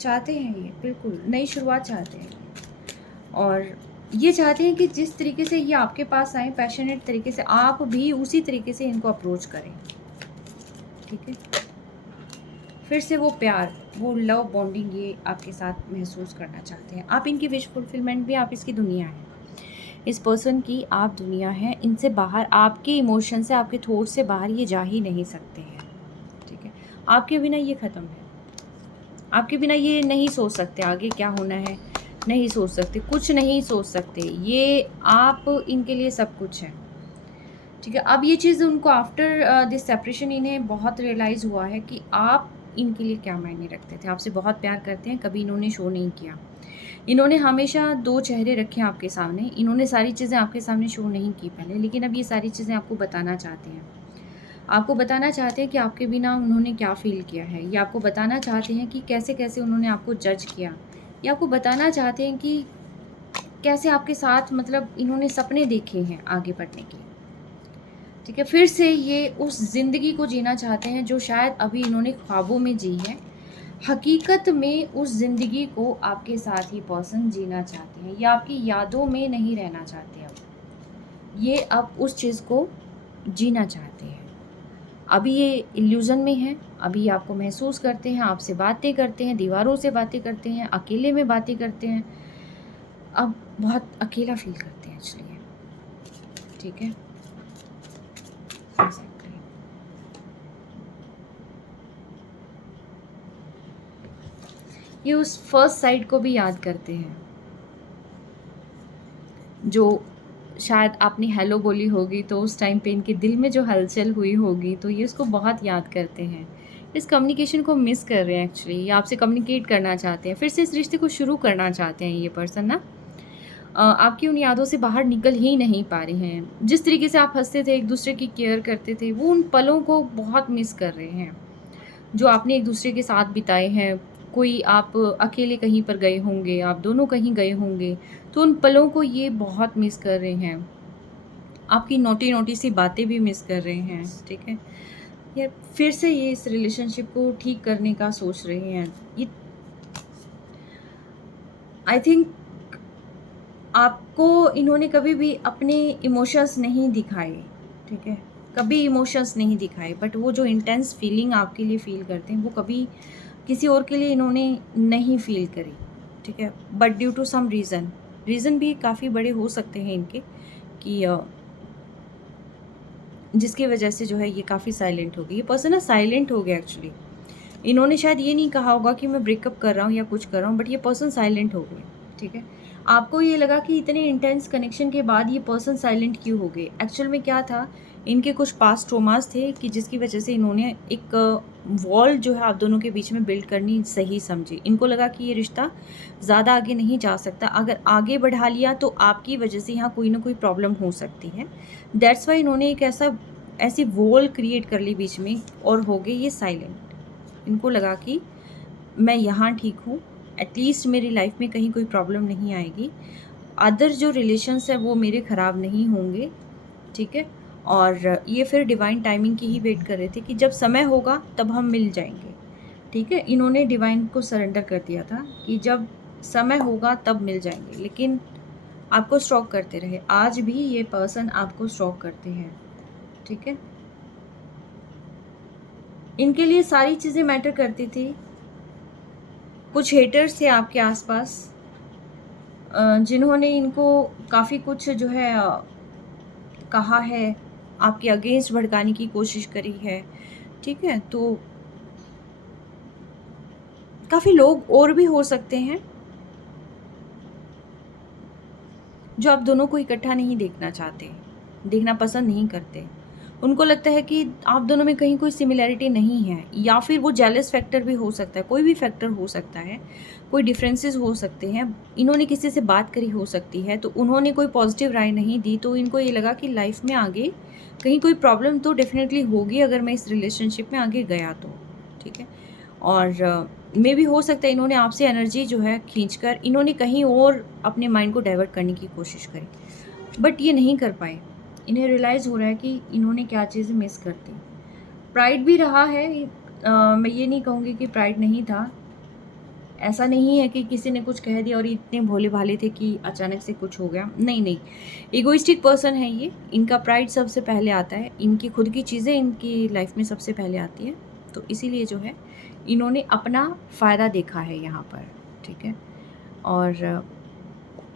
चाहते हैं ये, बिल्कुल नई शुरुआत चाहते हैं, और ये चाहते हैं कि जिस तरीके से ये आपके पास आए पैशनेट तरीके से, आप भी उसी तरीके से इनको अप्रोच करें, ठीक है। फिर से वो प्यार, वो लव बॉन्डिंग ये आपके साथ महसूस करना चाहते हैं। आप इनकी विश फुलफिलमेंट भी, आप इसकी दुनिया है, इस पर्सन की आप दुनिया है। इनसे बाहर, आपके इमोशन से, आपके थॉट से बाहर ये जा ही नहीं सकते हैं, ठीक है। आपके बिना ये ख़त्म है, आपके बिना ये नहीं सोच सकते आगे क्या होना है, नहीं सोच सकते, कुछ नहीं सोच सकते, ये आप इनके लिए सब कुछ है, ठीक है। अब ये चीज़ उनको आफ्टर दिस सेपरेशन इन्हें बहुत रियलाइज़ हुआ है कि आप इनके लिए क्या मायने रखते थे, आपसे बहुत प्यार करते हैं, कभी इन्होंने शो नहीं किया। इन्होंने हमेशा 2 चेहरे रखे हैं आपके सामने, इन्होंने सारी चीज़ें आपके सामने शो नहीं की पहले, लेकिन अब ये सारी चीज़ें आपको बताना चाहते हैं। आपको बताना चाहते हैं कि आपके बिना उन्होंने क्या फ़ील किया है, या आपको बताना चाहते हैं कि कैसे-कैसे उन्होंने आपको जज किया, या आपको बताना चाहते हैं कि कैसे आपके साथ मतलब इन्होंने सपने देखे हैं आगे बढ़ने के, ठीक है। फिर से ये उस ज़िंदगी को जीना चाहते हैं जो शायद अभी इन्होंने ख्वाबों में जी है, हकीकत में उस ज़िंदगी को आपके साथ ही पर्सन जीना चाहते हैं, या आपकी यादों में नहीं रहना चाहते। अब ये अब उस चीज़ को जीना चाहते हैं। अभी ये इल्यूज़न में हैं, अभी आपको महसूस करते हैं, आपसे बातें करते हैं, दीवारों से बातें करते हैं, अकेले में बातें करते हैं, अब बहुत अकेला फ़ील करते हैं एक्चुअली, ठीक है। एग्ज़ैक्टली। ये उस फर्स्ट साइड को भी याद करते हैं, जो शायद आपने हेलो बोली होगी, तो उस टाइम पे इनके दिल में जो हलचल हुई होगी, तो ये उसको बहुत याद करते हैं। इस कम्युनिकेशन को मिस कर रहे हैं एक्चुअली, ये आपसे कम्युनिकेट करना चाहते हैं, फिर से इस रिश्ते को शुरू करना चाहते हैं ये पर्सन ना। आपकी उन यादों से बाहर निकल ही नहीं पा रहे हैं। जिस तरीके से आप हँसते थे, एक-दूसरे की केयर करते थे, वो उन पलों को बहुत मिस कर रहे हैं, जो आपने एक-दूसरे के साथ बिताए हैं। कोई आप अकेले कहीं पर गए होंगे, आप दोनों कहीं गए होंगे, तो उन पलों को ये बहुत मिस कर रहे हैं। आपकी नोटी-नोटी सी बातें भी मिस कर रहे हैं, ठीक है। या फिर से ये इस रिलेशनशिप को ठीक करने का सोच रहे हैं। ये आई थिंक आपको इन्होंने कभी भी अपने इमोशंस नहीं दिखाए, ठीक है, कभी इमोशंस नहीं दिखाए, बट वो जो इंटेंस फीलिंग आपके लिए फ़ील करते हैं, वो कभी किसी और के लिए इन्होंने नहीं फ़ील करी, ठीक है। But due to some reason भी काफ़ी बड़े हो सकते हैं इनके, कि जिसकी वजह से जो है ये काफ़ी साइलेंट हो गई। ये पर्सन ना साइलेंट हो गया एक्चुअली। इन्होंने शायद ये नहीं कहा होगा कि मैं ब्रेकअप कर रहा हूँ या कुछ कर रहा हूँ, बट ये पर्सन साइलेंट हो गए, ठीक है। आपको ये लगा कि इतने इंटेंस कनेक्शन के बाद ये पर्सन साइलेंट क्यों हो गए? एक्चुअल में क्या था, इनके कुछ पास्ट ट्रॉमास थे कि जिसकी वजह से इन्होंने एक वॉल जो है आप दोनों के बीच में बिल्ड करनी सही समझी। इनको लगा कि ये रिश्ता ज़्यादा आगे नहीं जा सकता, अगर आगे बढ़ा लिया तो आपकी वजह से यहाँ कोई ना कोई प्रॉब्लम हो सकती है। दैट्स वाई इन्होंने एक ऐसी वॉल क्रिएट कर ली बीच में और हो गए ये साइलेंट। इनको लगा कि मैं यहाँ ठीक हूँ, एटलीस्ट मेरी लाइफ में कहीं कोई प्रॉब्लम नहीं आएगी, अदर जो रिलेशंस है वो मेरे ख़राब नहीं होंगे, ठीक है। और ये फिर डिवाइन टाइमिंग की ही वेट कर रहे थे कि जब समय होगा तब हम मिल जाएंगे, ठीक है। इन्होंने डिवाइन को सरेंडर कर दिया था कि जब समय होगा तब मिल जाएंगे, लेकिन आपको स्टॉक करते रहे। आज भी ये पर्सन आपको स्टॉक करते हैं, ठीक है। इनके लिए सारी चीज़ें मैटर करती थी। कुछ हेटर्स थे आपके आसपास जिन्होंने इनको काफ़ी कुछ जो है कहा है, आपके अगेंस्ट भड़काने की कोशिश करी है, ठीक है। तो काफ़ी लोग और भी हो सकते हैं जो आप दोनों को इकट्ठा नहीं देखना चाहते, देखना पसंद नहीं करते। उनको लगता है कि आप दोनों में कहीं कोई सिमिलैरिटी नहीं है, या फिर वो जेलस फैक्टर भी हो सकता है, कोई भी फैक्टर हो सकता है, कोई डिफरेंसेस हो सकते हैं। इन्होंने किसी से बात करी हो सकती है, तो उन्होंने कोई पॉजिटिव राय नहीं दी, तो इनको ये लगा कि लाइफ में आगे कहीं कोई प्रॉब्लम तो डेफिनेटली होगी अगर मैं इस रिलेशनशिप में आगे गया तो, ठीक है। और मे भी हो सकता है इन्होंने आपसे एनर्जी जो है खींचकर इन्होंने कहीं और अपने माइंड को डाइवर्ट करने की कोशिश करी, बट ये नहीं कर पाए। इन्हें रियलाइज़ हो रहा है कि इन्होंने क्या चीज़ें मिस कर दी। प्राइड भी रहा है, मैं ये नहीं कहूँगी कि प्राइड नहीं था। ऐसा नहीं है कि किसी ने कुछ कह दिया और इतने भोले भाले थे कि अचानक से कुछ हो गया, नहीं नहीं। इगोइस्टिक पर्सन है ये, इनका प्राइड सबसे पहले आता है, इनकी खुद की चीज़ें इनकी लाइफ में सबसे पहले आती है। तो इसीलिए जो है इन्होंने अपना फ़ायदा देखा है यहाँ पर, ठीक है। और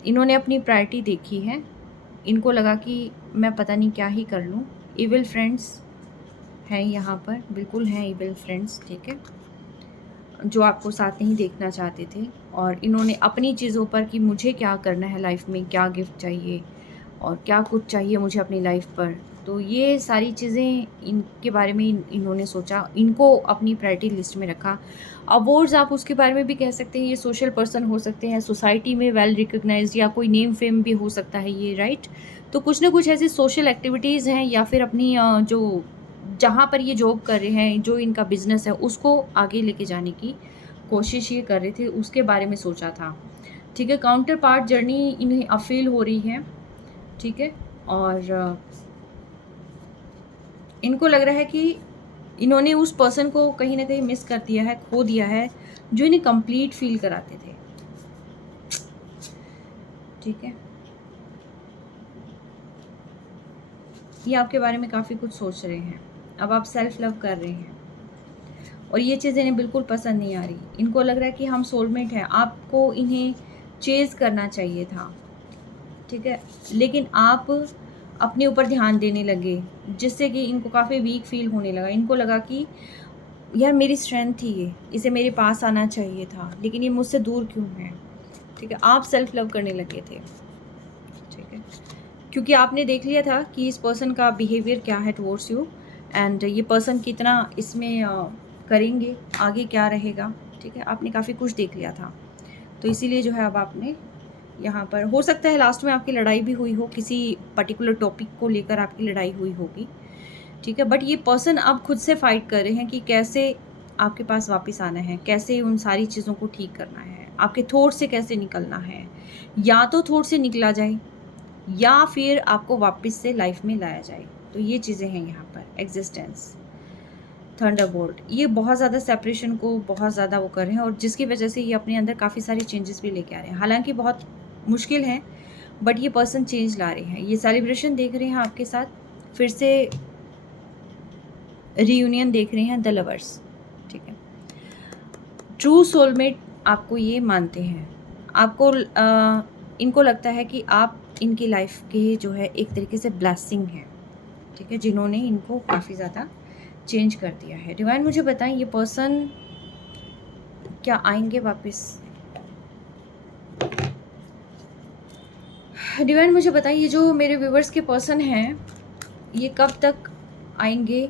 इन्होंने अपनी प्रायोरिटी देखी है। इनको लगा कि मैं पता नहीं क्या ही कर लूँ। इविल फ्रेंड्स हैं यहाँ पर, बिल्कुल हैं इविल फ्रेंड्स, ठीक है, जो आपको साथ नहीं देखना चाहते थे। और इन्होंने अपनी चीज़ों पर कि मुझे क्या करना है लाइफ में, क्या गिफ्ट चाहिए और क्या कुछ चाहिए मुझे अपनी लाइफ पर, तो ये सारी चीज़ें इनके बारे में इन्होंने सोचा, इनको अपनी प्रायोरिटी लिस्ट में रखा। अवार्ड्स आप उसके बारे में भी कह सकते हैं, ये सोशल पर्सन हो सकते हैं, सोसाइटी में वेल रिकग्नाइज्ड, या कोई नेम फेम भी हो सकता है ये, राइट। तो कुछ ना कुछ ऐसी सोशल एक्टिविटीज़ हैं, या फिर अपनी जो जहाँ पर ये जॉब कर रहे हैं, जो इनका बिजनेस है उसको आगे लेके जाने की कोशिश ये कर रहे थे, उसके बारे में सोचा था, ठीक है। काउंटर पार्ट जर्नी इन्हें अब फील हो रही है, ठीक है। और इनको लग रहा है कि इन्होंने उस पर्सन को कहीं ना कहीं मिस कर दिया है, खो दिया है, जो इन्हें कंप्लीट फील कराते थे, ठीक है। ये आपके बारे में काफ़ी कुछ सोच रहे हैं। अब आप सेल्फ लव कर रहे हैं और ये चीज़ इन्हें बिल्कुल पसंद नहीं आ रही। इनको लग रहा है कि हम सोलमेट हैं, आपको इन्हें चेज़ करना चाहिए था, ठीक है, लेकिन आप अपने ऊपर ध्यान देने लगे, जिससे कि इनको काफ़ी वीक फील होने लगा। इनको लगा कि यार मेरी स्ट्रेंथ थी ये, इसे मेरे पास आना चाहिए था, लेकिन ये मुझसे दूर क्यों है, ठीक है। आप सेल्फ लव करने लगे थे, ठीक है, क्योंकि आपने देख लिया था कि इस पर्सन का बिहेवियर क्या है टुवर्ड्स यू, एंड ये पर्सन कितना इसमें करेंगे, आगे क्या रहेगा, ठीक है। आपने काफ़ी कुछ देख लिया था, तो इसीलिए जो है अब आपने यहाँ पर, हो सकता है लास्ट में आपकी लड़ाई भी हुई हो, किसी पर्टिकुलर टॉपिक को लेकर आपकी लड़ाई हुई होगी, ठीक है। बट ये पर्सन अब खुद से फाइट कर रहे हैं कि कैसे आपके पास वापस आना है, कैसे उन सारी चीज़ों को ठीक करना है, आपके थॉट से कैसे निकलना है, या तो थॉट से निकला जाए या फिर आपको वापस से लाइफ में लाया जाए। तो ये चीज़ें हैं यहाँ पर। एग्जिस्टेंस, थंडरबोल्ट, ये बहुत ज़्यादा सेपरेशन को बहुत ज़्यादा वो कर रहे हैं, और जिसकी वजह से ये अपने अंदर काफ़ी सारी चेंजेस भी लेके आ रहे हैं। हालांकि बहुत मुश्किल है, बट ये पर्सन चेंज ला रहे हैं। ये सेलिब्रेशन देख रहे हैं आपके साथ, फिर से रियूनियन देख रहे हैं, द लवर्स, ठीक है। ट्रू सोलमेट आपको ये मानते हैं, आपको इनको लगता है कि आप इनकी लाइफ के जो है एक तरीके से ब्लेसिंग है, ठीक है, जिन्होंने इनको काफ़ी ज़्यादा चेंज कर दिया है। डिवाइन मुझे बताएं, ये पर्सन क्या आएंगे वापस? डिवाइन मुझे बताइए, जो मेरे व्यूवर्स के पर्सन हैं ये कब तक आएंगे,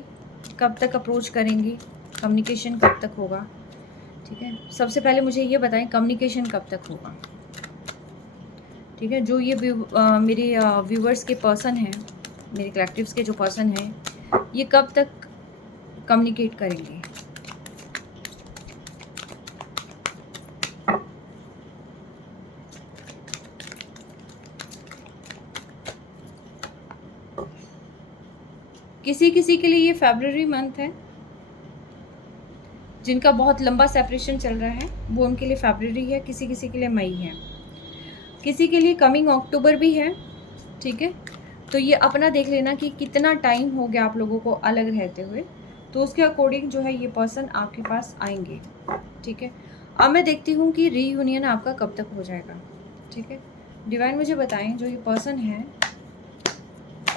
कब तक अप्रोच करेंगे, कम्युनिकेशन कब तक होगा? ठीक है, सबसे पहले मुझे ये बताएं कम्युनिकेशन कब तक होगा। ठीक है, जो ये मेरे व्यूवर्स के पर्सन हैं, मेरे कलेक्टिव्स के जो पर्सन हैं, ये कब तक कम्युनिकेट करेंगे? किसी किसी के लिए ये फरवरी मंथ है, जिनका बहुत लंबा सेपरेशन चल रहा है वो उनके लिए फरवरी है, किसी किसी के लिए मई है, किसी के लिए कमिंग अक्टूबर भी है। ठीक है, तो ये अपना देख लेना कि कितना टाइम हो गया आप लोगों को अलग रहते हुए, तो उसके अकॉर्डिंग जो है ये पर्सन आपके पास आएंगे। ठीक है, अब मैं देखती हूँ कि रीयूनियन आपका कब तक हो जाएगा। ठीक है, डिवाइन मुझे बताएं, जो ये पर्सन है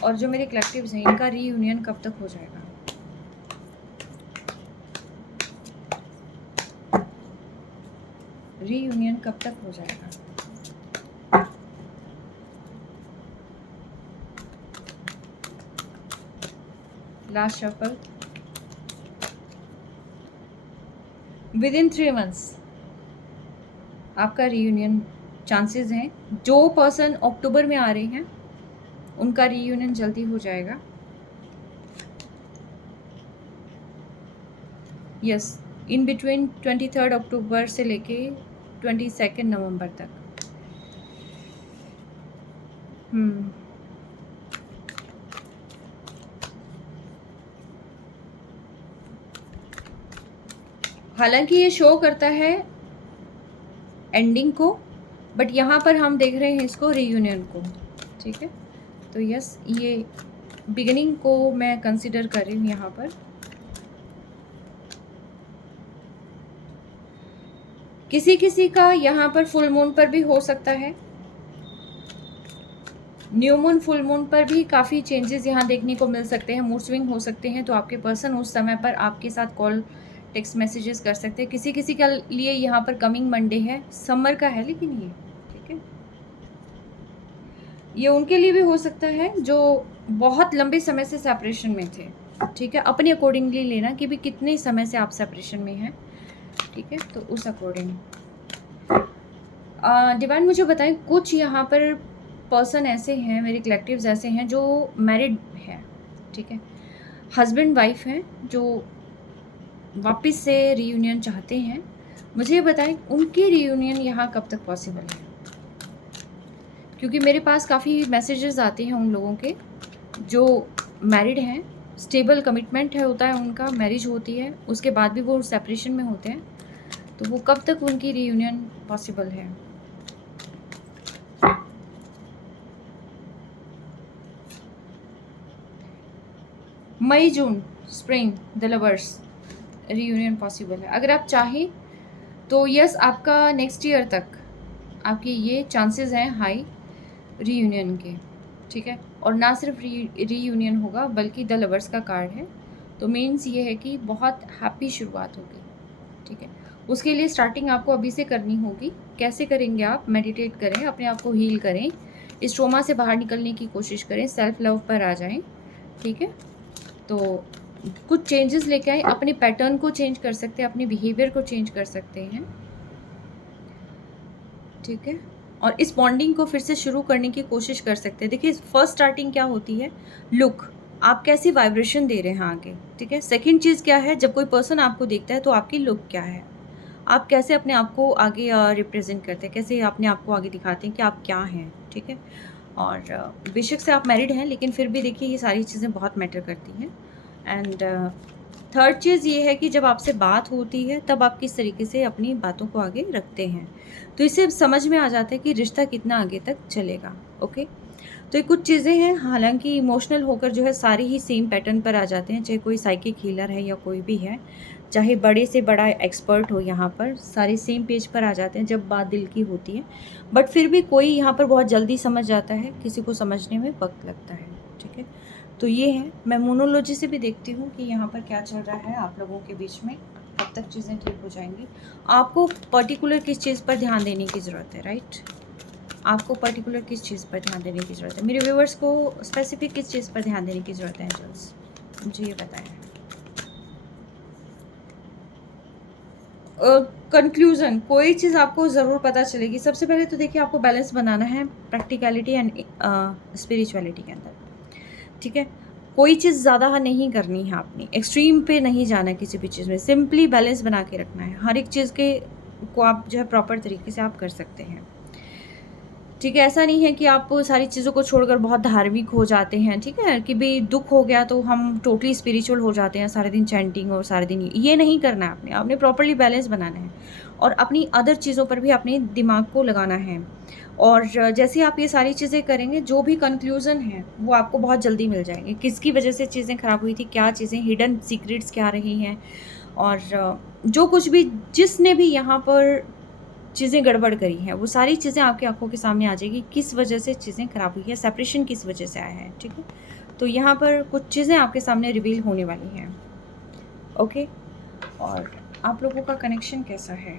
और जो मेरे कलेक्टिव्स हैं, इनका रीयूनियन कब तक हो जाएगा? रीयूनियन कब तक हो जाएगा? Last shuffle, with in 3 months आपका रीयूनियन चांसेस हैं। जो पर्सन अक्टूबर में आ रहे हैं उनका रीयूनियन जल्दी हो जाएगा। यस, इन बिटवीन 23 अक्टूबर से लेके 22 नवंबर तक। हालांकि ये शो करता है एंडिंग को, बट यहाँ पर हम देख रहे हैं इसको रीयूनियन को। ठीक है, तो यस, ये बिगिनिंग को मैं कंसिडर कर रही हूँ यहाँ पर। किसी किसी का यहाँ पर फुल मून पर भी हो सकता है, न्यू मून, फुल मून पर भी काफ़ी चेंजेस यहाँ देखने को मिल सकते हैं, मूड स्विंग हो सकते हैं। तो आपके पर्सन उस समय पर आपके साथ कॉल, टेक्स्ट मैसेजेस कर सकते हैं। किसी किसी के लिए यहाँ पर कमिंग मंडे है, समर का है लेकिन ये, ठीक है, ये उनके लिए भी हो सकता है जो बहुत लंबे समय से सेपरेशन में थे। ठीक है, अपने अकॉर्डिंगली लेना कि भी कितने समय से आप सेपरेशन में हैं। ठीक है, तो उस अकॉर्डिंग डिवाइन मुझे बताएं, कुछ यहाँ पर पर्सन ऐसे हैं, मेरे कलेक्टिव्स ऐसे हैं जो मैरिड हैं। ठीक है, हस्बैंड वाइफ हैं जो वापस से रीयूनियन चाहते हैं। मुझे ये बताएं उनकी रीयूनियन यहाँ कब तक पॉसिबल है? क्योंकि मेरे पास काफ़ी मैसेजेस आते हैं उन लोगों के जो मैरिड हैं, स्टेबल कमिटमेंट है, होता है उनका, मैरिज होती है, उसके बाद भी वो सेपरेशन में होते हैं। तो वो कब तक उनकी रीयूनियन पॉसिबल है? मई जून, spring, the lovers, reunion possible है। अगर आप चाहें तो यस, आपका नेक्स्ट ईयर तक आपके ये चांसेस हैं हाई रीयूनियन के। ठीक है, और ना सिर्फ रीयूनियन होगा बल्कि द लवर्स का कार्ड है, तो मीन्स ये है कि बहुत हैप्पी शुरुआत होगी। ठीक है, उसके लिए स्टार्टिंग आपको अभी से करनी होगी। कैसे करेंगे आप? मेडिटेट करें, अपने आप को हील करें, इस ट्रोमा से बाहर निकलने की कोशिश करें, सेल्फ लव पर आ जाएं। ठीक है, तो कुछ चेंजेस लेके आए, अपने पैटर्न को चेंज कर सकते हैं, अपने बिहेवियर को चेंज कर सकते हैं। ठीक है, और इस बॉन्डिंग को फिर से शुरू करने की कोशिश कर सकते हैं। देखिए, फर्स्ट स्टार्टिंग क्या होती है, लुक, आप कैसी वाइब्रेशन दे रहे हैं आगे। ठीक है, सेकंड चीज़ क्या है, जब कोई पर्सन आपको देखता है तो आपकी लुक क्या है, आप कैसे अपने आप को आगे रिप्रेजेंट करते हैं, कैसे अपने आप को आगे दिखाते हैं कि आप क्या हैं। ठीक है, और बेशक से आप मैरिड हैं लेकिन फिर भी देखिए ये सारी चीज़ें बहुत मैटर करती हैं। एंड थर्ड चीज़ ये है कि जब आपसे बात होती है तब आप किस तरीके से अपनी बातों को आगे रखते हैं, तो इससे समझ में आ जाता है कि रिश्ता कितना आगे तक चलेगा। ओके, तो ये कुछ चीज़ें हैं, हालांकि इमोशनल होकर जो है सारे ही सेम पैटर्न पर आ जाते हैं, चाहे कोई साइकिक हीलर है या कोई भी है, चाहे बड़े से बड़ा एक्सपर्ट हो, यहाँ पर सारे सेम पेज पर आ जाते हैं जब बात दिल की होती है। बट फिर भी कोई यहाँ पर बहुत जल्दी समझ जाता है, किसी को समझने में वक्त लगता है। ठीक है, तो ये है, मैं मोनोलॉजी से भी देखती हूँ कि यहाँ पर क्या चल रहा है आप लोगों के बीच में, कब तक चीज़ें ठीक हो जाएंगी, आपको पर्टिकुलर किस चीज़ पर ध्यान देने की ज़रूरत है। राइट, आपको पर्टिकुलर किस चीज़ पर ध्यान देने की ज़रूरत है? मेरे व्यूवर्स को स्पेसिफिक किस चीज़ पर ध्यान देने की ज़रूरत है एंजल्स? मुझे ये बताएं। कंक्लूज़न, कोई चीज़ आपको ज़रूर पता चलेगी। सबसे पहले तो देखिए, आपको बैलेंस बनाना है प्रैक्टिकलिटी एंड स्पिरिचुअलिटी के अंदर, ठीक है? कोई चीज़ ज़्यादा नहीं करनी है आपने, एक्सट्रीम पे नहीं जाना है किसी भी चीज़ में, सिंपली बैलेंस बना के रखना है। हर एक चीज़ के को आप जो है प्रॉपर तरीके से आप कर सकते हैं, ठीक है? ऐसा नहीं है कि आप सारी चीज़ों को छोड़कर बहुत धार्मिक हो जाते हैं, ठीक है? कि भाई दुःख हो गया तो हम टोटली स्पिरिचुअल हो जाते हैं, सारे दिन चैंटिंग और सारे दिन ये नहीं करना है आपने। आपने प्रॉपर्ली बैलेंस बनाना है और अपनी अदर चीज़ों पर भी अपने दिमाग को लगाना है। और जैसे आप ये सारी चीज़ें करेंगे, जो भी कंक्लूज़न है वो आपको बहुत जल्दी मिल जाएँगे। किसकी वजह से चीज़ें ख़राब हुई थी, क्या चीज़ें हिडन सीक्रेट्स क्या रही हैं, और जो कुछ भी जिसने भी यहाँ पर चीज़ें गड़बड़ करी हैं, वो सारी चीज़ें आपकी आँखों के सामने आ जाएगी, किस वजह से चीज़ें ख़राब हुई है, सेपरेशन किस वजह से आया है, ठीक है? तो यहाँ पर कुछ चीज़ें आपके सामने रिवील होने वाली हैं, ओके? और आप लोगों का कनेक्शन कैसा है,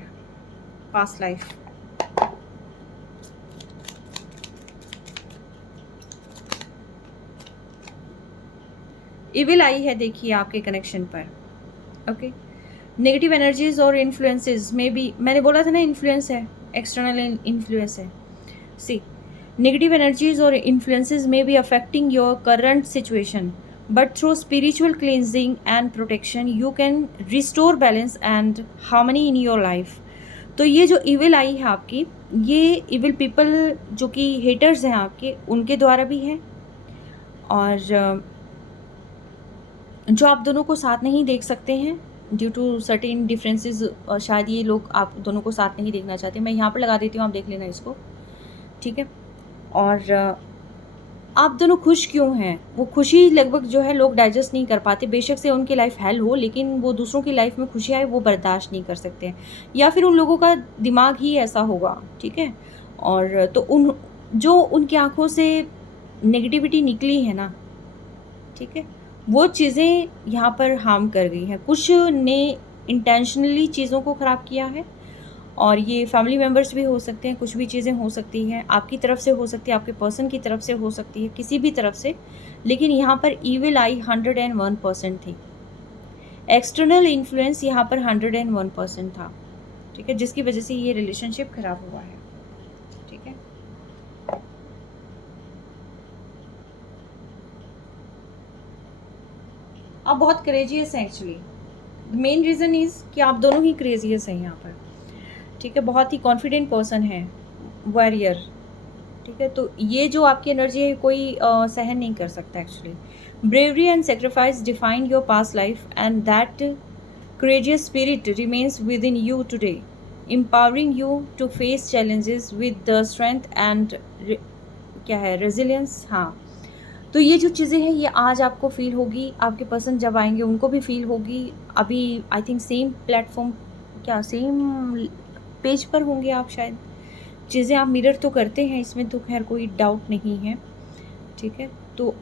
पास्ट लाइफ? इविल आई है देखिए आपके कनेक्शन पर, ओके? नेगेटिव एनर्जीज और इन्फ्लुएंसेस में भी, मैंने बोला था ना, इन्फ्लुएंस है, एक्सटर्नल इन्फ्लुएंस है। सी, negative energies or influences may be affecting your current situation, but through spiritual cleansing and protection you can restore balance and harmony in your life. तो ये जो evil आई है आपकी, ये evil people जो कि haters हैं आपके, उनके द्वारा भी है, और जो आप दोनों को साथ नहीं देख सकते हैं ड्यू टू सर्टेन डिफरेंसेस, शायद ये लोग आप दोनों को साथ नहीं देखना चाहते। मैं यहाँ पर लगा देती हूँ, आप देख लेना इसको, ठीक है? और आप दोनों खुश क्यों हैं? वो खुशी लगभग जो है लोग डाइजेस्ट नहीं कर पाते। बेशक से उनकी लाइफ हेल हो, लेकिन वो दूसरों की लाइफ में खुशी आए वो बर्दाश्त नहीं कर सकते हैं, या फिर उन लोगों का दिमाग ही ऐसा होगा, ठीक है? और तो उन जो उनकी आँखों से नेगेटिविटी निकली है ना, ठीक है, वो चीज़ें यहाँ पर हार्म कर गई हैं। कुछ ने इंटेंशनली चीज़ों को ख़राब किया है, और ये फैमिली मेम्बर्स भी हो सकते हैं, कुछ भी चीज़ें हो सकती हैं, आपकी तरफ से हो सकती है, आपके पर्सन की तरफ से हो सकती है, किसी भी तरफ से, लेकिन यहाँ पर ईविल आई 101% थी। एक्सटर्नल इन्फ्लुएंस यहाँ पर 101% था, ठीक है, जिसकी वजह से ये रिलेशनशिप खराब हुआ है, ठीक है? आप बहुत क्रेजियस हैं एक्चुअली। मेन रीज़न इज़ कि आप दोनों ही क्रेजियस हैं यहाँ पर, ठीक है? बहुत ही कॉन्फिडेंट पर्सन है, वॉरियर, ठीक है? तो ये जो आपकी एनर्जी है कोई सहन नहीं कर सकता actually. Bravery and sacrifice define your past life and that courageous spirit remains within you today, empowering you to face challenges with the strength and क्या है, resilience। हाँ, तो ये जो चीज़ें हैं ये आज आपको फील होगी, आपके पर्सन जब आएंगे उनको भी फील होगी। अभी आई थिंक सेम प्लेटफॉर्म, क्या सेम पेज पर होंगे आप शायद। चीज़ें आप मिरर तो करते हैं, इसमें तो खैर कोई डाउट नहीं है, ठीक है? तो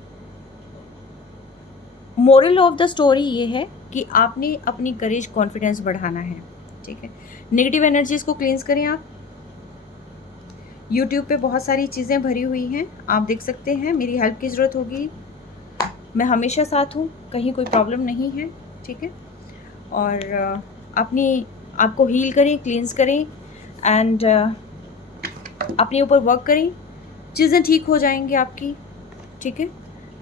मोरल ऑफ द स्टोरी ये है कि आपने अपनी करेज, कॉन्फिडेंस बढ़ाना है, ठीक है? नेगेटिव एनर्जीज़ को क्लींस करें आप। यूट्यूब पे बहुत सारी चीज़ें भरी हुई हैं, आप देख सकते हैं। मेरी हेल्प की ज़रूरत होगी, मैं हमेशा साथ हूँ, कहीं कोई प्रॉब्लम नहीं है, ठीक है? और अपनी आपको हील करें, क्लींस करें एंड अपने ऊपर वर्क करें, चीज़ें ठीक हो जाएंगी आपकी, ठीक है?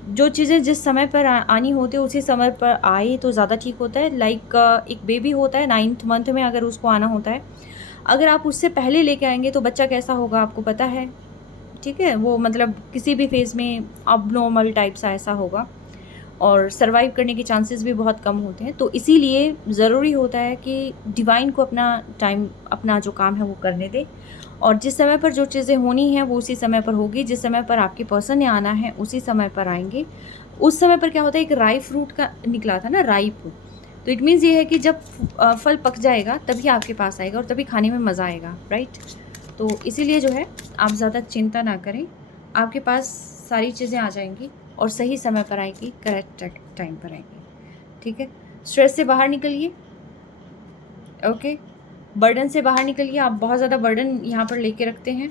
जो चीज़ें जिस समय पर आनी होती है उसी समय पर आए तो ज़्यादा ठीक होता है। लाइक एक बेबी होता है 9th मंथ में, अगर उसको आना होता है, अगर आप उससे पहले लेके आएंगे तो बच्चा कैसा होगा आपको पता है, ठीक है? वो मतलब किसी भी फेज़ में अबनॉर्मल टाइप सा ऐसा होगा, और सर्वाइव करने के चांसेस भी बहुत कम होते हैं। तो इसीलिए ज़रूरी होता है कि डिवाइन को अपना टाइम, अपना जो काम है वो करने दे, और जिस समय पर जो चीज़ें होनी हैं वो उसी समय पर होगी। जिस समय पर आपके पर्सन ने आना है उसी समय पर आएंगे। उस समय पर क्या होता है, एक राई फ्रूट का निकला था ना, राइप, तो इट मीन्स ये है कि जब फल पक जाएगा तभी आपके पास आएगा और तभी खाने में मज़ा आएगा, राइट? तो इसीलिए जो है आप ज़्यादा चिंता ना करें, आपके पास सारी चीज़ें आ जाएंगी और सही समय पर आएगी, करेक्ट टाइम पर आएगी, ठीक है? स्ट्रेस से बाहर निकलिए, ओके? बर्डन से बाहर निकलिए। आप बहुत ज़्यादा बर्डन यहाँ पर लेके रखते हैं,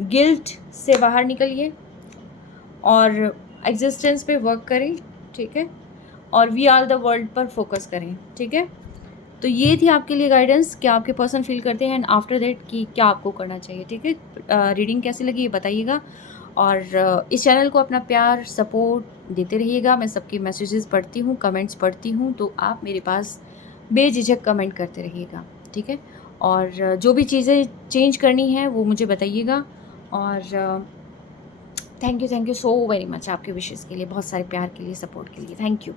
गिल्ट से बाहर निकलिए और एग्जिस्टेंस पे वर्क करें, ठीक है, और वी आर द वर्ल्ड पर फोकस करें, ठीक है। तो ये थी आपके लिए गाइडेंस, क्या आपके पर्सन फील करते हैं एंड आफ्टर दैट कि क्या आपको करना चाहिए, ठीक है। रीडिंग कैसी लगी ये बताइएगा, और इस चैनल को अपना प्यार सपोर्ट देते रहिएगा। मैं सबके मैसेजेस पढ़ती हूँ, कमेंट्स पढ़ती हूँ, तो आप मेरे पास बेझिझक कमेंट करते रहिएगा, ठीक है। और जो भी चीज़ें चेंज करनी है वो मुझे बताइएगा। और thank you so very much आपके विशेज़ के लिए, बहुत सारे प्यार के लिए, सपोर्ट के लिए। Thank you.